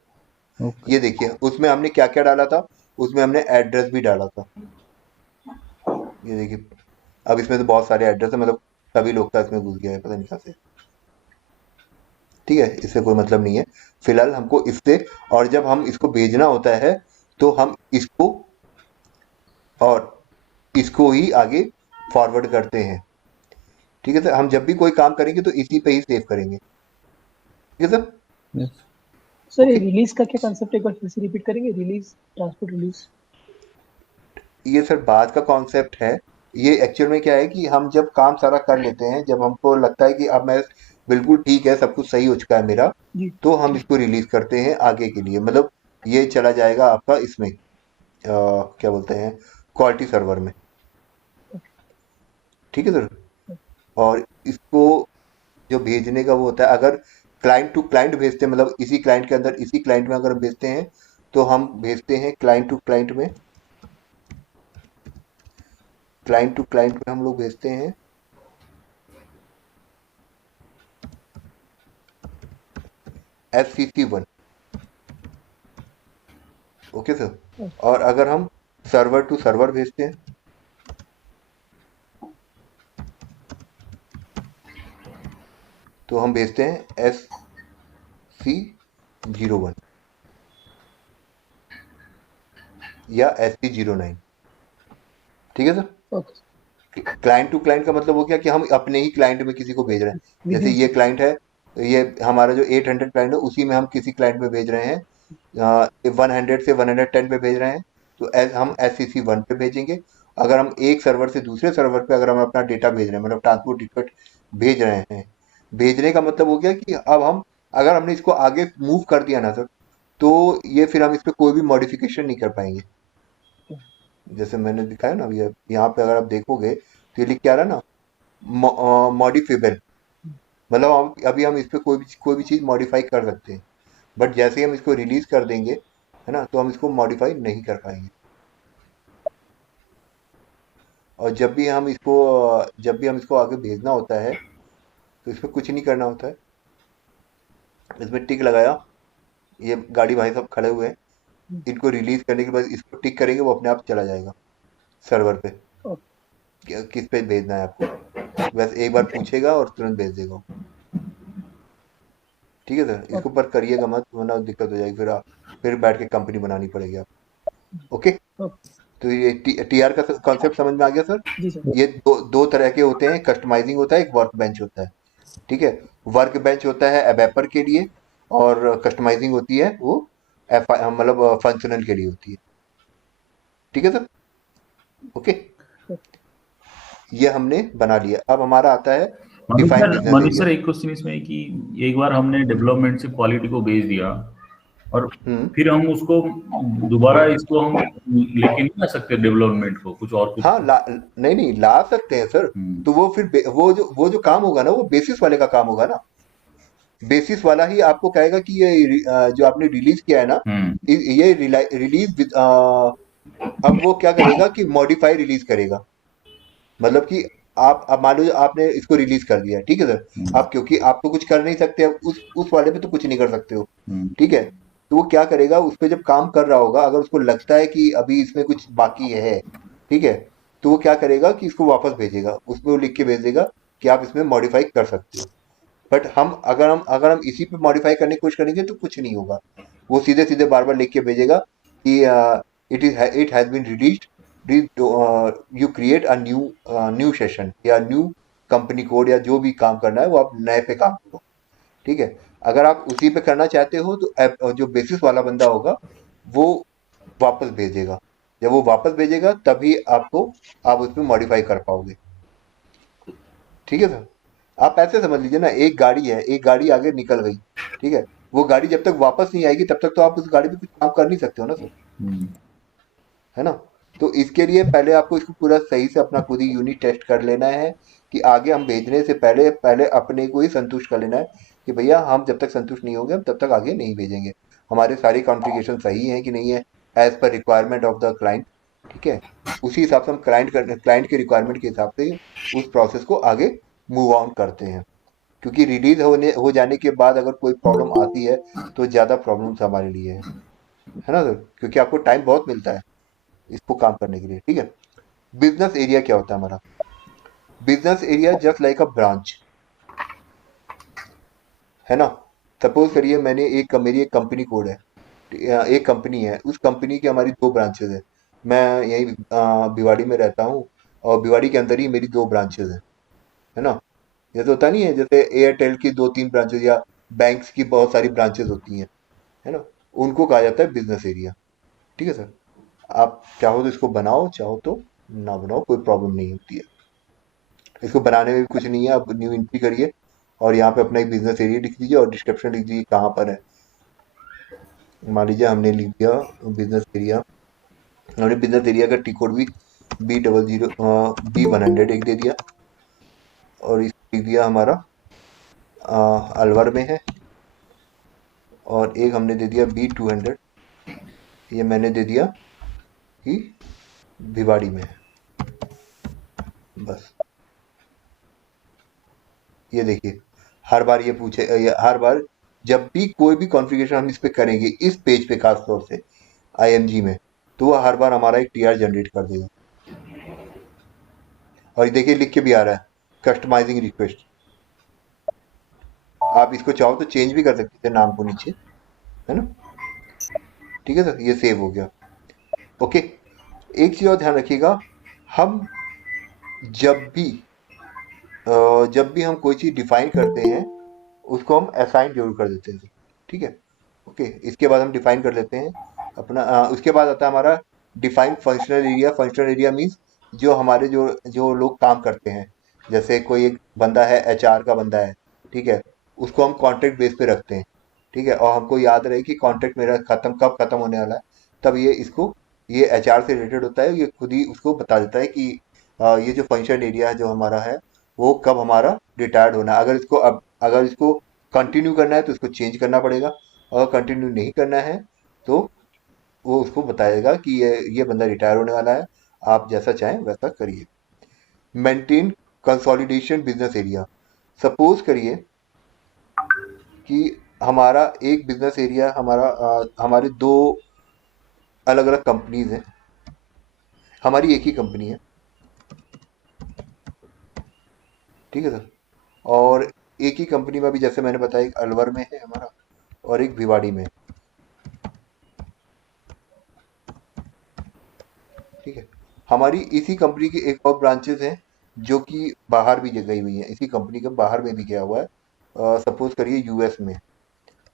ओके ये देखिए, उसमें हमने क्या क्या डाला था, उसमें हमने एड्रेस भी डाला था। ये देखिए, अब इसमें तो बहुत सारे एड्रेस है, मतलब सभी लोग का इसमें घुस गया है, पता नहीं कहाँ से। ठीक है, इससे कोई मतलब नहीं है फिलहाल हमको इससे। और जब हम इसको भेजना होता है तो हम इसको और इसको ही आगे फॉरवर्ड करते हैं। ठीक है सर, हम जब भी कोई काम करेंगे तो इसी पे ही सेव करेंगे। ठीक है सर। यस सर ये ओके, रिलीज का क्या कंसेप्ट एक बार फिर से रिपीट करेंगे? Release, transport release. ये सर बाद का कॉन्सेप्ट है। ये एक्चुअल में क्या है कि हम जब काम सारा कर लेते हैं, जब हमको लगता है कि अब मैं बिल्कुल ठीक है, सब कुछ सही हो चुका है मेरा, जी तो हम इसको रिलीज करते हैं आगे के लिए। मतलब ये चला जाएगा आपका इसमें क्या बोलते हैं, क्वालिटी सर्वर में। ठीक है सर। और इसको जो भेजने का वो होता है, अगर क्लाइंट टू क्लाइंट भेजते हैं, मतलब इसी क्लाइंट के अंदर इसी क्लाइंट में अगर भेजते हैं तो हम भेजते हैं क्लाइंट टू क्लाइंट में। क्लाइंट टू क्लाइंट में हम लोग भेजते हैं SCC1। Okay sir. और अगर हम सर्वर टू सर्वर भेजते हैं तो हम भेजते हैं SC01 या SC09। ठीक है sir. Okay client to client का मतलब हो गया कि हम अपने ही क्लाइंट में किसी को भेज रहे हैं। जैसे विदिन ये क्लाइंट है, ये हमारा जो 800 क्लाइंट है उसी में हम किसी क्लाइंट में भेज रहे हैं, 100 से 110 पे भेज रहे हैं, तो हम SCC1 पे भेजेंगे। अगर हम एक सर्वर से दूसरे सर्वर पे अगर हम अपना डेटा भेज रहे हैं, मतलब ट्रांसपोर्ट रिक्वेस्ट भेज रहे हैं, भेजने का मतलब हो गया कि अब हम अगर हमने इसको आगे मूव कर दिया ना सर, तो ये फिर हम इस पर कोई भी मॉडिफिकेशन नहीं कर पाएंगे। जैसे मैंने दिखाया ना, ये यहाँ पे अगर आप देखोगे तो ये लिख क्या रहा है ना, मॉडिफेबल, मतलब अभी हम इस पे कोई भी चीज़ मॉडिफाई कर सकते हैं, बट जैसे ही हम इसको रिलीज कर देंगे, है ना, तो हम इसको मॉडिफाई नहीं कर पाएंगे। और जब भी हम इसको आगे भेजना होता है तो इसमें कुछ नहीं करना होता है। इसमें टिक लगाया, ये गाड़ी भाई साहब खड़े हुए हैं, इनको रिलीज करने के बाद इसको टिक करेंगे, वो अपने आप चला जाएगा सर्वर पे किस पे भेजना है आपको, बस एक बार पूछेगा और तुरंत भेज देगा। ठीक है सर, इसके ऊपर करिएगा मत वरना दिक्कत हो जाएगी, फिर बैठ के कंपनी बनानी पड़ेगी आप। ओके, तो ये TR का कॉन्सेप्ट समझ में आ गया सर। जी सर। ये दो तरह के होते हैं, कस्टमाइजिंग होता है, एक वर्क बेंच होता है। ठीक है, वर्क बेंच होता है एवेपर के लिए, और कस्टमाइजिंग होती है वो मतलब फंक्शनल के लिए होती है। ठीक है सर। ओके, ये हमने बना लिया। अब हमारा आता है define business Manish sir area. एक क्वेश्चन इसमें है कि एक बार हमने डेवलपमेंट से क्वालिटी को भेज दिया और फिर हम उसको दोबारा इसको हम लेके नहीं आ सकते डेवलपमेंट को कुछ और कुछ। हाँ, नहीं ला सकते हैं सर। तो वो फिर वो जो काम होगा ना, वो बेसिस वाले का काम होगा ना। बेसिस वाला ही आपको कहेगा कि ये जो आपने रिलीज किया है ना, ये रिलीज अब वो क्या करेगा कि मॉडिफाई रिलीज करेगा। मतलब कि आप अब मान लो आपने इसको रिलीज कर दिया, ठीक है सर। आप क्योंकि आप तो कुछ कर नहीं सकते, अब उस वाले पे तो कुछ नहीं कर सकते हो। ठीक है, तो वो क्या करेगा, उस पर जब काम कर रहा होगा, अगर उसको लगता है कि अभी इसमें कुछ बाकी है, ठीक है, तो वो क्या करेगा कि इसको वापस भेजेगा, उसमें वो लिख के भेज देगा कि आप इसमें मॉडिफाई कर सकते हो। बट हम अगर हम इसी पे मॉडिफाई करने की कोशिश करेंगे तो कुछ नहीं होगा। वो सीधे सीधे बार बार लिख के भेजेगा कि it has been released, you create a new session या न्यू कंपनी कोड, या जो भी काम करना है वो आप नए पे काम करो। ठीक है, अगर आप उसी पे करना चाहते हो तो जो बेसिस वाला बंदा होगा वो वापस भेजेगा। जब वो वापस भेजेगा तभी आप उसमें मॉडिफाई कर पाओगे। ठीक है सर, आप ऐसे समझ लीजिए ना, एक गाड़ी है, एक गाड़ी आगे निकल गई, ठीक है, वो गाड़ी जब तक वापस नहीं आएगी तब तक तो आप उस गाड़ी पे कुछ काम कर नहीं सकते हो ना सर, है ना। तो इसके लिए पहले आपको इसको पूरा सही से अपना खुद ही यूनिट टेस्ट कर लेना है कि आगे हम भेजने से पहले पहले अपने को ही संतुष्ट कर लेना है कि भैया हम जब तक संतुष्ट नहीं होंगे हम तब तक आगे नहीं भेजेंगे, हमारे सारी कॉन्फ़िगरेशन सही है कि नहीं है, as per requirement of the client. ठीक है, उसी हिसाब से हम क्लाइंट के रिक्वायरमेंट के हिसाब से उस प्रोसेस को आगे मूव ऑन करते हैं। क्योंकि रिलीज हो जाने के बाद अगर कोई प्रॉब्लम आती है तो ज़्यादा प्रॉब्लम्स हमारे लिए है ना सर, क्योंकि आपको टाइम बहुत मिलता है इसको काम करने के लिए। ठीक है, बिजनेस एरिया क्या होता है हमारा? Business area just like a branch, है ना। सपोज करिए मेरी एक कंपनी कोड है, एक कंपनी है, उस कंपनी की हमारी 2 ब्रांचेज है। मैं यहीं भिवाड़ी में रहता हूँ और भिवाड़ी के अंदर ही मेरी 2 ब्रांचेज है ना। जैसे होता नहीं है, जैसे एयरटेल की 2-3 ब्रांचेज या बैंक्स की बहुत सारी ब्रांचेज होती हैं, है ना, उनको कहा जाता है बिजनेस एरिया। ठीक है सर, आप चाहो तो इसको बनाओ, चाहो तो ना बनाओ, कोई प्रॉब्लम नहीं होती है। इसको बनाने में भी कुछ नहीं है, आप न्यू एंट्री करिए और यहाँ पे अपना एक बिजनेस एरिया लिख दीजिए और डिस्क्रिप्शन लिख दीजिए कहाँ पर है। मान लीजिए हमने लिख दिया बिजनेस एरिया, हमने बिजनेस एरिया का टी कोड भी B100 एक दे दिया, और इस लिख दिया हमारा अलवर में है, और एक हमने दे दिया B200, ये मैंने दे दिया कि भिवाड़ी में है। बस ये देखिए, हर बार ये पूछे हर बार जब भी कोई भी कॉन्फ़िगरेशन हम इस पे करेंगे, इस पेज पे खास तौर से IMG में, तो वो हर बार हमारा एक TR जनरेट कर देगा। और ये देखिए लिख के भी आ रहा है कस्टमाइजिंग रिक्वेस्ट, आप इसको चाहो तो चेंज भी कर सकते थे नाम को नीचे, है ना। ठीक है सर, ये सेव हो गया। ओके, एक चीज़ और ध्यान रखिएगा, हम जब भी हम कोई चीज़ डिफाइन करते हैं उसको हम असाइन जरूर कर देते हैं। ठीक है, ओके, इसके बाद हम डिफाइन कर लेते हैं अपना उसके बाद आता है हमारा define functional area. Functional area means जो हमारे जो जो लोग काम करते हैं, जैसे कोई एक बंदा है, HR का बंदा है, ठीक है, उसको हम कॉन्ट्रैक्ट बेस पे रखते हैं। ठीक है, और हमको याद रहे कि कॉन्ट्रैक्ट मेरा कब खत्म होने वाला है, तब ये HR से रिलेटेड होता है, ये खुद ही उसको बता देता है कि ये जो फंक्शन एरिया है जो हमारा है वो कब हमारा रिटायर्ड होना है। अगर इसको कंटिन्यू करना है तो इसको चेंज करना पड़ेगा, अगर कंटिन्यू नहीं करना है तो वो उसको बताएगा कि ये बंदा रिटायर होने वाला है, आप जैसा चाहें वैसा करिए। Maintain consolidation business area. Suppose करिए कि हमारा एक बिजनेस एरिया हमारे 2 अलग अलग कंपनीज हैं, हमारी एक ही कंपनी है। ठीक है सर, और एक ही कंपनी में अभी जैसे मैंने बताया, एक अलवर में है हमारा और एक भिवाड़ी में। ठीक है, हमारी इसी कंपनी की एक और ब्रांचेस हैं जो कि बाहर भी गई हुई हैं, इसी कंपनी के बाहर में भी गया हुआ है। सपोज करिए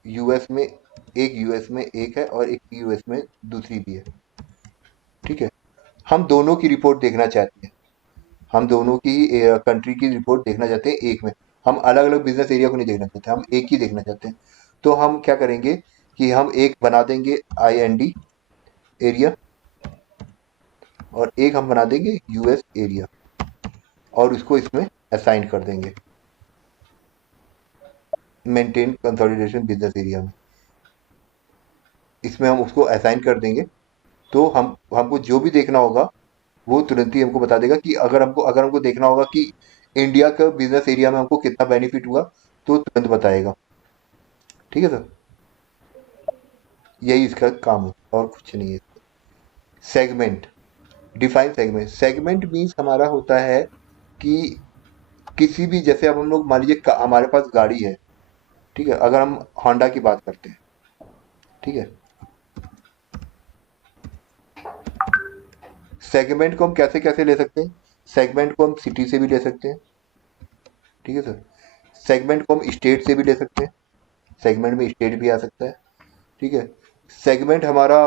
यूएस में एक है और एक यूएस में दूसरी भी है। ठीक है, हम दोनों की रिपोर्ट देखना चाहते हैं, हम दोनों की कंट्री की रिपोर्ट देखना चाहते हैं एक में, हम अलग अलग बिजनेस एरिया को नहीं देखना चाहते, हम एक ही देखना चाहते हैं। तो हम क्या करेंगे कि हम एक बना देंगे IND एरिया और एक हम बना देंगे US एरिया और उसको इसमें असाइन कर देंगे मेंटेन कंसोलिडेशन बिजनेस एरिया में। इसमें हम उसको असाइन कर देंगे तो हमको जो भी देखना होगा वो तुरंत ही हमको बता देगा कि अगर हमको देखना होगा कि इंडिया का बिजनेस एरिया में हमको कितना बेनिफिट हुआ तो तुरंत बताएगा। ठीक है सर, यही इसका काम है और कुछ नहीं है। सेगमेंट, डिफाइन सेगमेंट मीन्स हमारा होता है कि किसी भी, जैसे अब हम लोग मान लीजिए हमारे पास गाड़ी है, ठीक है, अगर हम होंडा की बात करते हैं, ठीक है। सेगमेंट को हम कैसे कैसे ले सकते हैं? सेगमेंट को हम सिटी से भी ले सकते हैं, ठीक है सर। सेगमेंट को हम स्टेट से भी ले सकते हैं, सेगमेंट में स्टेट भी आ सकता है, ठीक है। सेगमेंट हमारा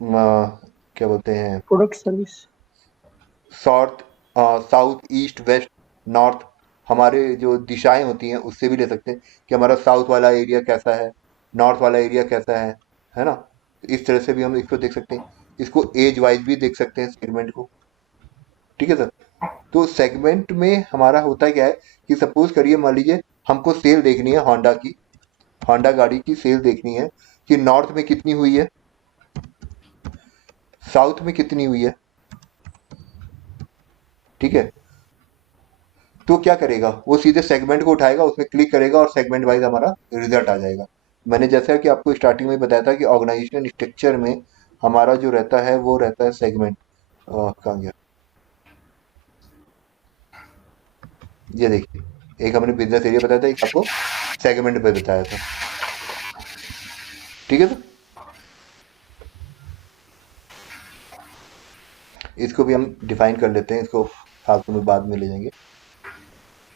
क्या बोलते हैं, product service. South, south east west north, हमारे जो दिशाएं होती हैं उससे भी ले सकते हैं कि हमारा साउथ वाला एरिया कैसा है, नॉर्थ वाला एरिया कैसा है ना। इस तरह से भी हम इसको देख सकते हैं। इसको एज वाइज भी देख सकते हैं सेगमेंट को, ठीक है सर। तो सेगमेंट में हमारा होता क्या है कि सपोज करिए, मान लीजिए हमको सेल देखनी है होंडा की, होंडा गाड़ी की सेल देखनी है कि नॉर्थ में कितनी हुई है, साउथ में कितनी हुई है, ठीक है। तो क्या करेगा, वो सीधे सेगमेंट को उठाएगा, उसमें क्लिक करेगा और सेगमेंट वाइज हमारा रिजल्ट आ जाएगा। मैंने जैसा कि आपको स्टार्टिंग में बताया था कि ऑर्गेनाइजेशनल स्ट्रक्चर में हमारा जो रहता है वो रहता है सेगमेंट। कहाँ गया, ये देखिए, एक हमने बिजनेस एरिया बताया था, एक आपको सेगमेंट पे बताया था, ठीक है। तो इसको भी हम डिफाइन कर लेते हैं, इसको फालतू में बाद में ले जाएंगे।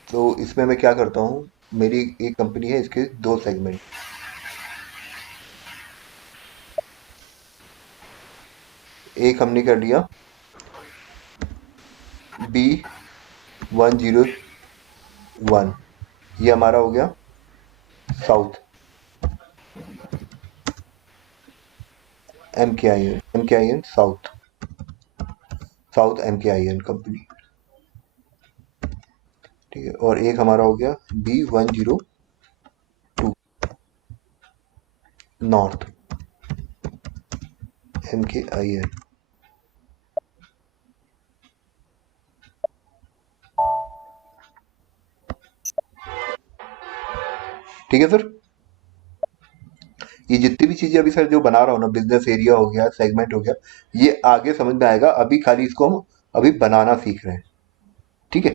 तो इसमें मैं क्या करता हूँ, मेरी एक कंपनी है, इसके दो सेगमेंट, एक हमने कर लिया B101, ये हमारा हो गया south, MKIN south, south MKIN company, ठीक है। और एक हमारा हो गया B102 नॉर्थ, MKIN, ठीक है सर। ये जितनी भी चीजें अभी सर जो बना रहा हूँ ना, बिजनेस एरिया हो गया, सेगमेंट हो गया, ये आगे समझ में आएगा, अभी खाली इसको हम अभी बनाना सीख रहे हैं, ठीक है।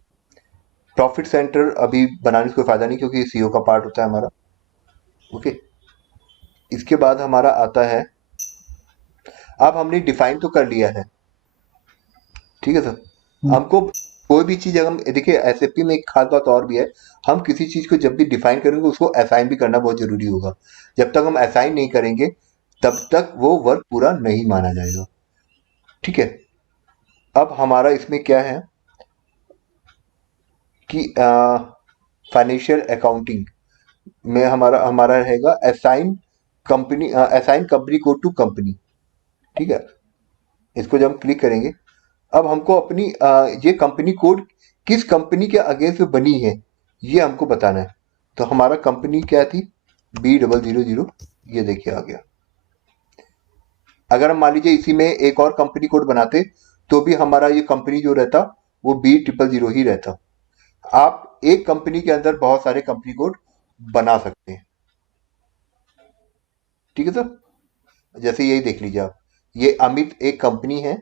प्रॉफिट सेंटर अभी बनाने से कोई फायदा नहीं, क्योंकि सीओ का पार्ट होता है हमारा, ओके। इसके बाद हमारा आता है, अब हमने डिफाइन तो कर लिया है, ठीक है सर। हमको कोई भी चीज, अगर हम देखिए एसएपी में एक खास बात और भी है, हम किसी चीज को जब भी डिफाइन करेंगे उसको असाइन भी करना बहुत जरूरी होगा। जब तक हम असाइन नहीं करेंगे तब तक वो वर्क पूरा नहीं माना जाएगा, ठीक है। अब हमारा इसमें क्या है कि फाइनेंशियल अकाउंटिंग में हमारा हमारा रहेगा assign company code to company, ठीक है। इसको जब हम क्लिक करेंगे, अब हमको अपनी ये कंपनी कोड किस कंपनी के अगेंस्ट में बनी है ये हमको बताना है। तो हमारा कंपनी क्या थी, B000, ये देखिए आ गया। अगर हम मान लीजिए इसी में एक और कंपनी कोड बनाते तो भी हमारा ये कंपनी जो रहता वो B000 ही रहता। आप एक कंपनी के अंदर बहुत सारे कंपनी कोड बना सकते हैं, ठीक है सर। जैसे यही देख लीजिए आप, ये अमित एक कंपनी है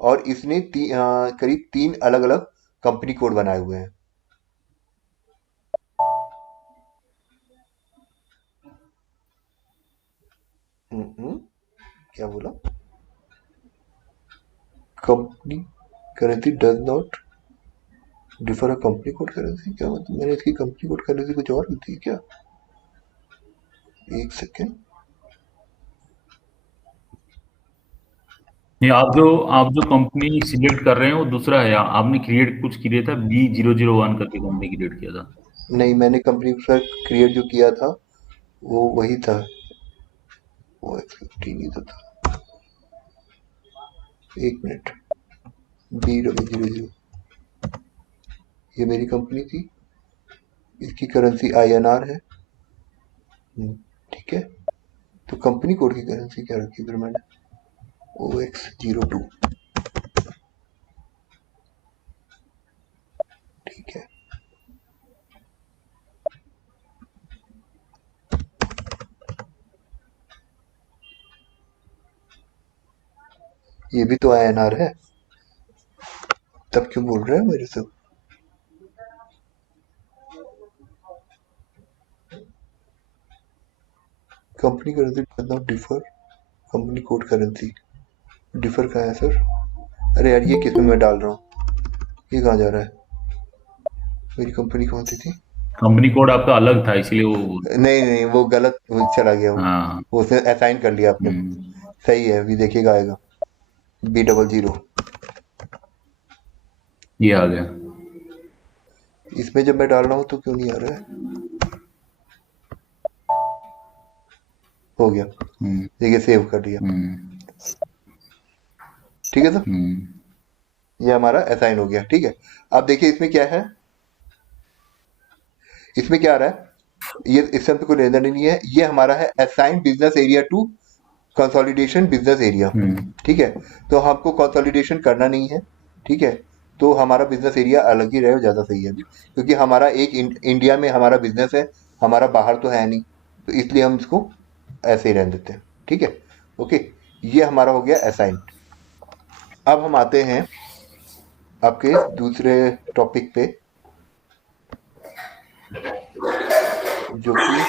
और इसने करीब 3 अलग अलग कंपनी कोड बनाए हुए हैं। क्या बोला, company currency does not differ a company code currency, क्या मतलब, मैंने इसकी कंपनी कोड करेंसी कुछ और होती है क्या, एक सेकेंड। नहीं, आप जो कंपनी सिलेक्ट कर रहे हैं वो दूसरा है, आपने क्रिएट कुछ किया था, B001 करके कंपनी क्रिएट किया था। नहीं, मैंने कंपनी सर क्रिएट जो किया था वो वही था, वो X15 ही तो था। एक मिनट, B000, ये मेरी कंपनी थी, इसकी करेंसी INR है, ठीक है। तो कंपनी कोड की करेंसी क्या रखी फिर मैंने, OX02, ठीक है। ये भी तो INR है, तब क्यों बोल रहे हैं मेरे से, company currency does not differ, company code currency differ कहाँ है सर? अरे यार ये किसमें मैं डाल रहा हूँ, ये कहाँ जा रहा है? मेरी कंपनी कौन सी थी? कंपनी कोड आपका अलग था इसलिए वो। नहीं नहीं वो गलत वो चला गया, हाँ। वो उसने असाइन कर लिया आपने। सही है, अभी देखिएगा आएगा B00। ये आ गया। इसमें जब मैं डाल रहा हूँ तो क्यों नहीं आ रहा है? हो गया, देखिए सेव कर लिया। ठीक है सर, ये हमारा असाइन हो गया। ठीक है, अब देखिए इसमें क्या है, इसमें क्या आ रहा है, ये इससे हमको कोई लेना नहीं है। ये हमारा है assign business area to consolidation business area. ठीक है, तो हमको कंसोलिडेशन करना नहीं है। ठीक है, तो हमारा बिजनेस एरिया अलग ही रहे, ज़्यादा सही है अभी, क्योंकि हमारा एक इंडिया में हमारा बिजनेस है, हमारा बाहर तो है नहीं, तो इसलिए हम इसको ऐसे ही रहने देते हैं। ठीक है, ओके, ये हमारा हो गया असाइन। अब हम आते हैं आपके दूसरे टॉपिक पे, जो कि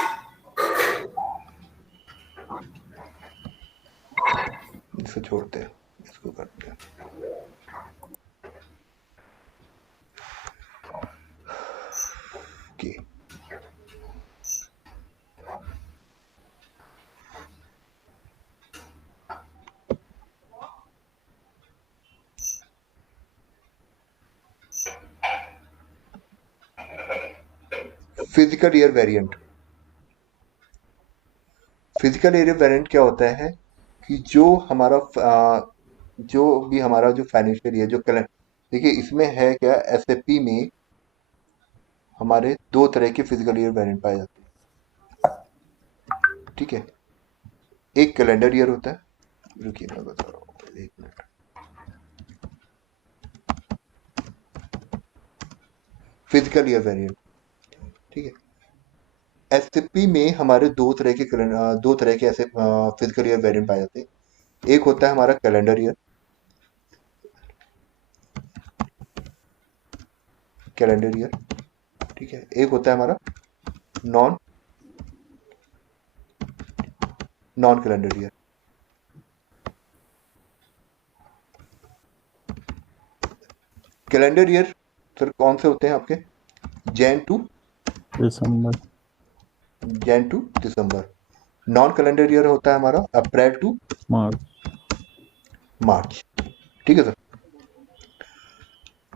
इसको छोड़ते हैं, इसको करते हैं। Okay, physical year variant. Physical year variant क्या होता है कि जो हमारा जो भी हमारा जो फाइनेंशियल ईयर जो कैलेंडर, देखिए इसमें है क्या, एसएपी में हमारे दो तरह के फिजिकल ईयर वेरिएंट पाए जाते हैं। ठीक है, एक कैलेंडर ईयर होता है, रुकिए मैं बता रहा हूँ, एक मिनट। फिजिकल ईयर वेरिएंट, ठीक है, एसएपी में हमारे दो तरह के ऐसे फिजिकल ईयर वेरिएंट पाए जाते हैं। एक होता है हमारा कैलेंडर ईयर, कैलेंडर ईयर, ठीक है, एक होता है हमारा non non calendar year. Calendar year sir कौन से होते हैं आपके? Jan to December. December. Non calendar year होता है हमारा अप्रैल टू मार्च। ठीक है सर,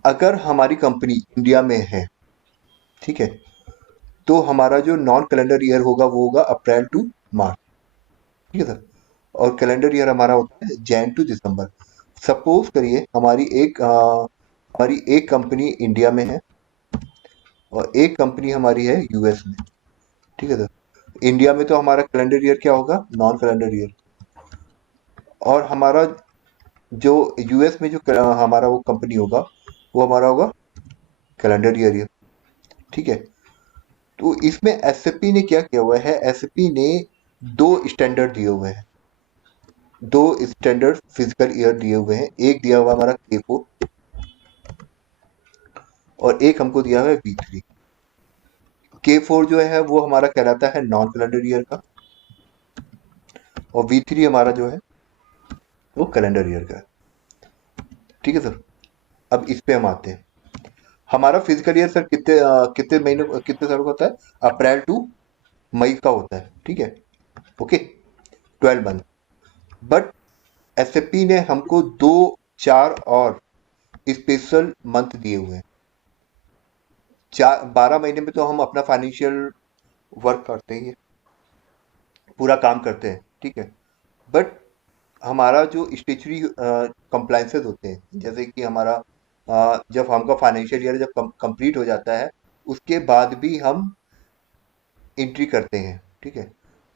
अगर हमारी कंपनी इंडिया में है, ठीक है, तो हमारा जो नॉन कैलेंडर ईयर होगा वो होगा अप्रैल टू मार्च। ठीक है सर, और कैलेंडर ईयर हमारा होता है जैन टू दिसंबर। सपोज करिए हमारी एक कंपनी इंडिया में है और एक कंपनी हमारी है यूएस में। ठीक है सर, इंडिया में तो हमारा कैलेंडर ईयर क्या होगा? Non calendar year. और हमारा जो यूएस में जो हमारा वो कंपनी होगा वो हमारा होगा कैलेंडर ईयर। ठीक है, तो इसमें एसएपी ने क्या किया हुआ है, एसएपी ने दो स्टैंडर्ड दिए हुए हैं, दो स्टैंडर्ड फिजिकल ईयर दिए हुए हैं। एक दिया हुआ हमारा K4 और एक हमको दिया हुआ है V3। K4 जो है वो हमारा कहलाता है नॉन कैलेंडर ईयर का, और V3 हमारा जो है वो कैलेंडर ईयर का है। ठीक है सर, अब इस पे हम आते हैं। हमारा फिजिकल ईयर सर कितने महीने कितने सालों का होता है? अप्रैल टू मई का होता है। ठीक है, ओके, 12 मंथ। बट एसएपी ने हमको 4 और स्पेशल मंथ दिए हुए हैं। 12 महीने में तो हम अपना फाइनेंशियल वर्क करते हैं, पूरा काम करते हैं। ठीक है, बट हमारा जो स्टेचुरी कंप्लाइंसेस होते हैं, जैसे कि हमारा जब हमका फाइनेंशियल ईयर जब कंप्लीट हो जाता है उसके बाद भी हम एंट्री करते हैं। ठीक है,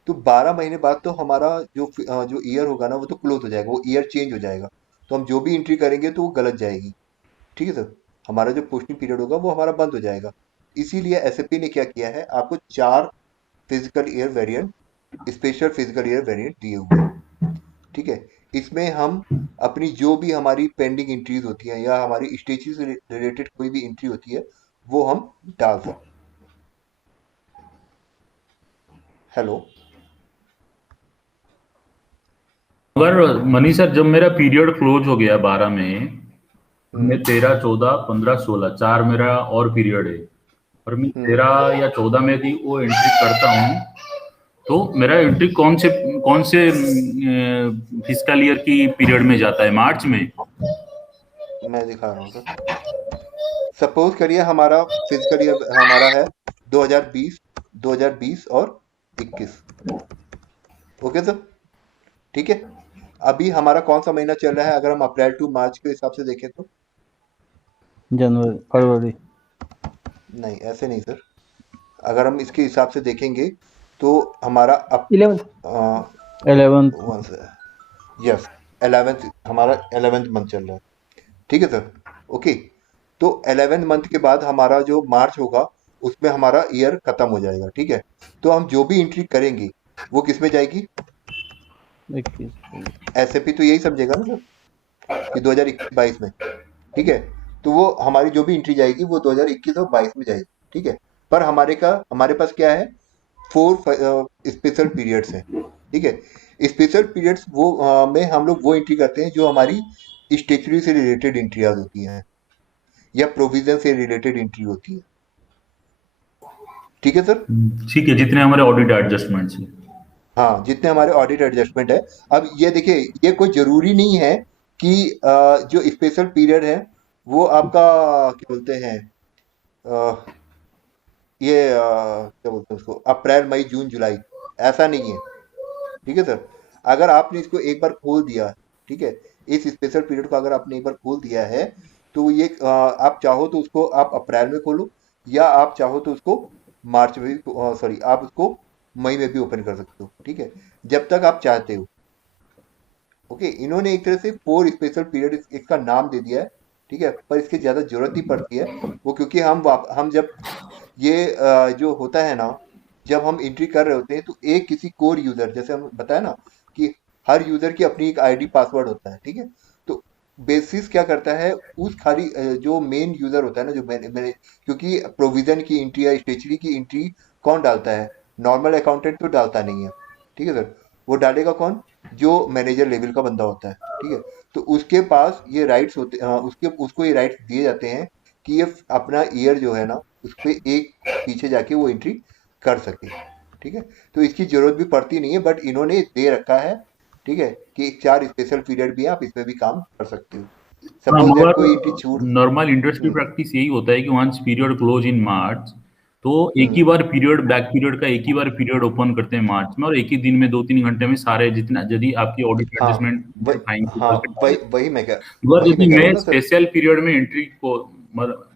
तो 12 महीने बाद तो हमारा जो ईयर होगा ना वो तो क्लोज हो जाएगा, वो ईयर चेंज हो जाएगा, तो हम जो भी एंट्री करेंगे तो वो गलत जाएगी। ठीक है सर, हमारा जो पोस्टिंग पीरियड होगा वो हमारा बंद हो जाएगा। इसीलिए एसएपी ने क्या किया है, आपको 4 physical year variant, special physical year variant दिए हुए हैं। ठीक है, इसमें हम अपनी जो भी हमारी पेंडिंग एंट्रीज होती हैं या हमारी स्टेचू से रिलेटेड कोई भी एंट्री होती है वो हम डाल सकते। हेलो मगर मनी सर, जब मेरा पीरियड क्लोज हो गया 12 में, मैं 13, 14, 15, 16 4 मेरा और पीरियड है, और मैं 13 या 14 में भी वो एंट्री करता हूँ, तो मेरा एंट्री कौन से फिस्कल ईयर की पीरियड में जाता है? मार्च में? मैं दिखा रहा हूँ सर। सपोज करिए हमारा फिजिकल ईयर हमारा है 2020 और 21। ओके सर, ठीक है। अभी हमारा कौन सा महीना चल रहा है? अगर हम अप्रैल टू मार्च के हिसाब से देखें तो जनवरी फरवरी। नहीं, ऐसे नहीं सर। अगर हम इसके हिसाब से देखेंगे तो हमारा 11th 11th। यस, 11th हमारा 11th मंथ चल रहा है, ठीक है सर। ओके, तो 11th मंथ के बाद हमारा जो मार्च होगा उसमें हमारा ईयर खत्म हो जाएगा, ठीक है। तो हम जो भी एंट्री करेंगे वो किस में जाएगी? 21। एसएपी तो यही समझेगा ना सर कि 2021-22 में, ठीक है। तो वो हमारी जो भी एंट्री जाएगी वो 2021 और 22 में जाएगी, ठीक है। पर हमारे पास क्या है? 4 स्पेशल पीरियड्स हैं, ठीक है। स्पेशल पीरियड्स में हम लोग वो एंट्री करते हैं जो हमारी स्टेचुरी से रिलेटेड एंट्रियाज होती हैं या प्रोविजन से रिलेटेड एंट्री होती है, ठीक है सर। ठीक है, जितने हमारे ऑडिट एडजस्टमेंट्स हैं। हाँ, जितने हमारे ऑडिट एडजस्टमेंट है। अब ये देखिए, ये कोई जरूरी नहीं है कि जो स्पेशल पीरियड है वो आपका क्या बोलते हैं क्या बोलते हैं उसको, अप्रैल मई जून जुलाई, ऐसा नहीं है, ठीक है सर। अगर आपने इसको एक बार खोल दिया, ठीक है, इस स्पेशल पीरियड को अगर आपने एक बार खोल दिया है तो ये आप चाहो तो उसको आप अप्रैल में खोलो, या आप चाहो तो उसको मार्च में भी, सॉरी, आप उसको मई में भी ओपन कर सकते हो, ठीक है, जब तक आप चाहते हो। ओके, इन्होंने एक तरह से 4 स्पेशल पीरियड इसका नाम दे दिया है, ठीक है, पर इसकी ज़्यादा जरूरत नहीं पड़ती है वो, क्योंकि हम जब ये जो होता है ना, जब हम एंट्री कर रहे होते हैं तो एक किसी कोर यूजर, जैसे हम बताया ना कि हर यूजर की अपनी एक आईडी पासवर्ड होता है, ठीक है। तो बेसिस क्या करता है, उस खाली जो मेन यूजर होता है ना, जो मैंने क्योंकि प्रोविजन की एंट्री या स्टेशनरी की एंट्री कौन डालता है? नॉर्मल अकाउंटेंट तो डालता नहीं है, ठीक है सर। वो डालेगा कौन? जो मैनेजर लेवल का बंदा होता है, ठीक है। तो उसके पास ये राइट्स होते उसको ये राइट्स दिए जाते हैं कि ये अपना ईयर जो है ना उस पर एक पीछे जाके वो एंट्री कर सके, ठीक है। तो इसकी जरूरत भी पड़ती नहीं है, बट इन्होंने दे रखा है, ठीक है, कि 4 स्पेशल पीरियड भी है, आप इसमें भी काम कर सकते हो। हाँ, सपोज दैट कोई एंट्री मगर नॉर्मल इंडस्ट्री प्रैक्टिस यही होता है कि वंस पीरियड क्लोज इन मार्च, तो एक ही बार पीरियड, बैक पीरियड का एक ही बार पीरियड ओपन करते हैं मार्च में, और एक ही दिन में 2-3 घंटे में सारे जितना, यदि आपकी ऑडिट हाँ एडजस्टमेंट हाँ, मगर वही यदि मैं कह रहा हूँ मैं ना सर। स्पेशल पीरियड में एंट्री को,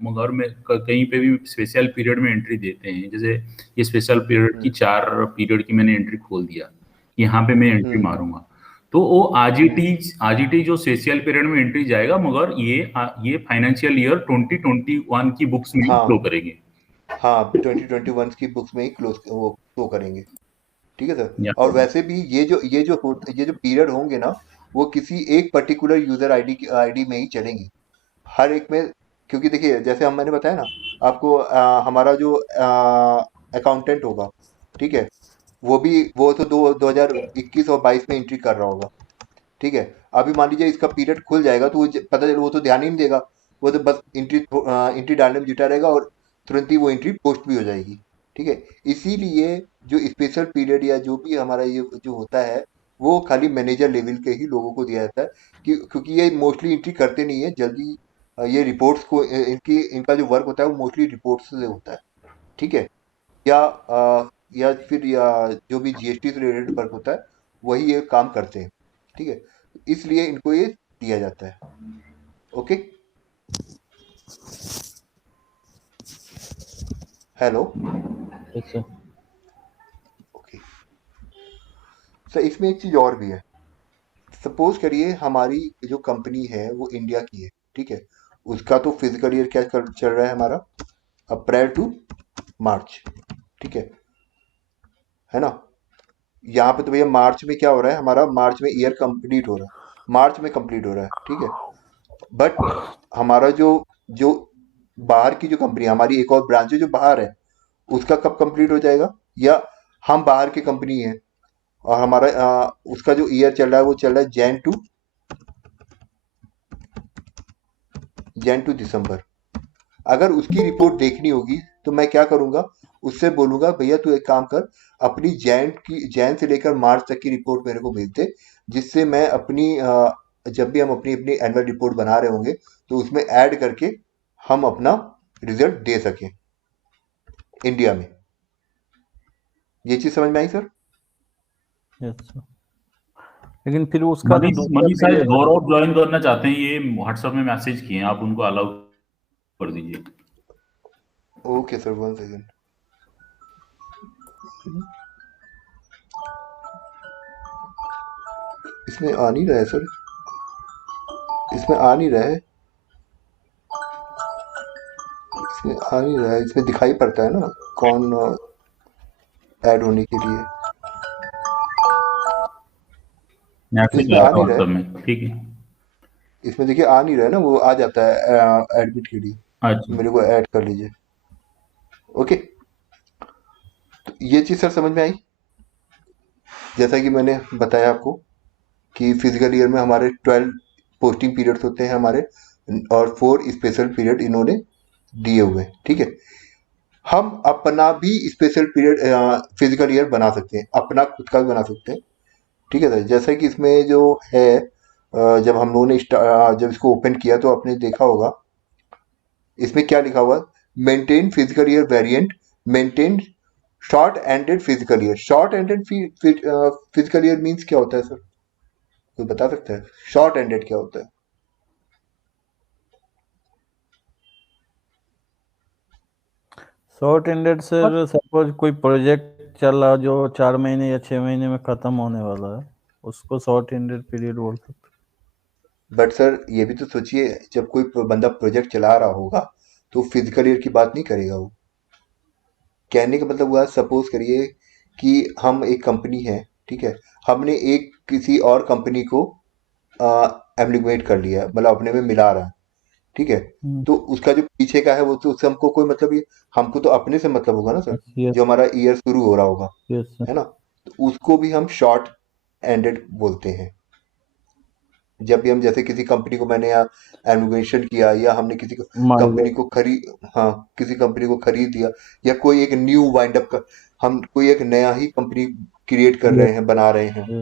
मगर मैं कहीं पे भी स्पेशल पीरियड में एंट्री देते हैं, जैसे ये स्पेशल पीरियड की 4 पीरियड की मैंने एंट्री खोल दिया, यहाँ पे मैं एंट्री मारूंगा, तो वो आजीटी जो स्पेशल पीरियड में एंट्री जाएगा, मगर ये फाइनेंशियल ईयर 2021 की बुक्स में हाँ फ्लो करेंगे। हाँ, 2021 की बुक्स में ही क्लोज वो शो करेंगे, ठीक है सर। या और वैसे भी ये जो पीरियड होंगे ना, वो किसी एक पर्टिकुलर यूजर आईडी में ही चलेंगी, हर एक में। क्योंकि देखिए, जैसे मैंने बताया ना आपको, हमारा जो अकाउंटेंट होगा, ठीक है, वो तो 2021 और 22 में एंट्री कर रहा होगा, ठीक है। अभी मान लीजिए इसका पीरियड खुल जाएगा तो पता चले वो तो ध्यान ही नहीं देगा, वो तो बस एंट्री डालने में जुटा रहेगा और तुरंत ही वो एंट्री पोस्ट भी हो जाएगी, ठीक है। इसीलिए जो स्पेशल पीरियड या जो भी हमारा ये जो होता है वो खाली मैनेजर लेवल के ही लोगों को दिया जाता है, क्योंकि ये मोस्टली एंट्री करते नहीं है जल्दी। ये रिपोर्ट्स को इनका जो वर्क होता है वो मोस्टली रिपोर्ट्स से होता है, ठीक है। या फिर जो भी जीएसटी से रिलेटेड वर्क होता है वही ये काम करते हैं, ठीक है। इसलिए इनको ये दिया जाता है। ओके, हेलो, अच्छा। ओके सर, इसमें एक चीज और भी है। सपोज करिए हमारी जो कंपनी है वो इंडिया की है, ठीक है। उसका तो फिजिकल ईयर क्या चल रहा है हमारा? अप्रैल टू मार्च, ठीक है ना। यहाँ पे तो भैया मार्च में क्या हो रहा है? हमारा मार्च में ईयर कंप्लीट हो रहा है, मार्च में कंप्लीट हो रहा है, ठीक है। बट हमारा जो जो बाहर की जो कंपनी, हमारी एक और ब्रांच है जो बाहर है, उसका कब कंप्लीट हो जाएगा? या हम बाहर की कंपनी है और हमारा उसका जो ईयर चल रहा है वो चल रहा है जैन टू दिसंबर। अगर उसकी रिपोर्ट देखनी होगी तो मैं क्या करूंगा, उससे बोलूंगा भैया तू एक काम कर, अपनी जैन से लेकर मार्च तक की रिपोर्ट मेरे को भेज दे, जिससे मैं अपनी जब भी हम अपनी अपनी एनुअल रिपोर्ट बना रहे होंगे तो उसमें ऐड करके हम अपना रिजल्ट दे सकें इंडिया में। ये चीज समझ में आई सर? Yes sir. लेकिन फिर उसका जो मनीष दूसरा मनीष शायद पीरियड, गौरव ज्वाइन करना चाहते हैं, ये व्हाट्सएप में मैसेज किए हैं, आप उनको अलाउ कर दीजिए। Okay sir, 1 second. इसमें आ नहीं रहा है सर, इसमें आ नहीं रहा है, इसमें आ नहीं रहा है, इसमें दिखाई पड़ता है ना कौन ऐड होने के लिए। मैसेज इसमें आया आ था नहीं रहा व्हाट्सएप है, में, ठीक है। इसमें देखिए आ नहीं रहा है ना, वो आ जाता है एडमिट के लिए, अच्छा, मेरे को ऐड कर लीजिए। ओके, तो ये चीज़ सर समझ में आई। जैसा कि मैंने बताया आपको कि फिजिकल ईयर में हमारे 12 पोस्टिंग पीरियड्स होते हैं हमारे, और 4 स्पेशल पीरियड इन्होंने दिए हुए हैं, ठीक है। हम अपना भी स्पेशल पीरियड फिजिकल ईयर बना सकते हैं, अपना खुद का भी बना सकते हैं, ठीक है सर। जैसे कि इसमें जो है जब हम लोगों ने जब इसको ओपन किया तो आपने देखा होगा इसमें क्या लिखा हुआ, maintain physical year variant, maintain short ended physical year. Short ended physical year means क्या होता है सर, कोई बता सकता है? शॉर्ट एंडेड क्या होता है? शॉर्ट एंडेड सर, सपोज कोई प्रोजेक्ट चल रहा जो 4 महीने या 6 महीने में खत्म होने वाला है, उसको शॉर्ट एंडेड पीरियड बोल सकते बट सर ये भी तो सोचिए, जब कोई बंदा प्रोजेक्ट चला रहा होगा तो फिजिकल ईयर की बात नहीं करेगा वो। कहने का मतलब हुआ, सपोज करिए कि हम एक कंपनी है, ठीक है, हमने एक किसी और कंपनी को एमलिगुएट कर लिया है, मतलब अपने में मिला रहा है, ठीक है। हैं। तो उसका जो पीछे का है वो तो उससे हमको कोई मतलब, ये हमको तो अपने से मतलब होगा ना सर, यस जो हमारा ईयर शुरू हो रहा होगा, यस सर। है ना। तो उसको भी हम शॉर्ट एंडेड बोलते हैं। जब भी हम, जैसे किसी कंपनी को मैंने एनुगेशन किया, या हमने किसी कंपनी को खरीद, हाँ, किसी कंपनी को खरीद दिया, या कोई एक न्यू वाइंड अप, हम कोई एक नया ही कंपनी क्रिएट कर रहे हैं, बना रहे हैं, है ना।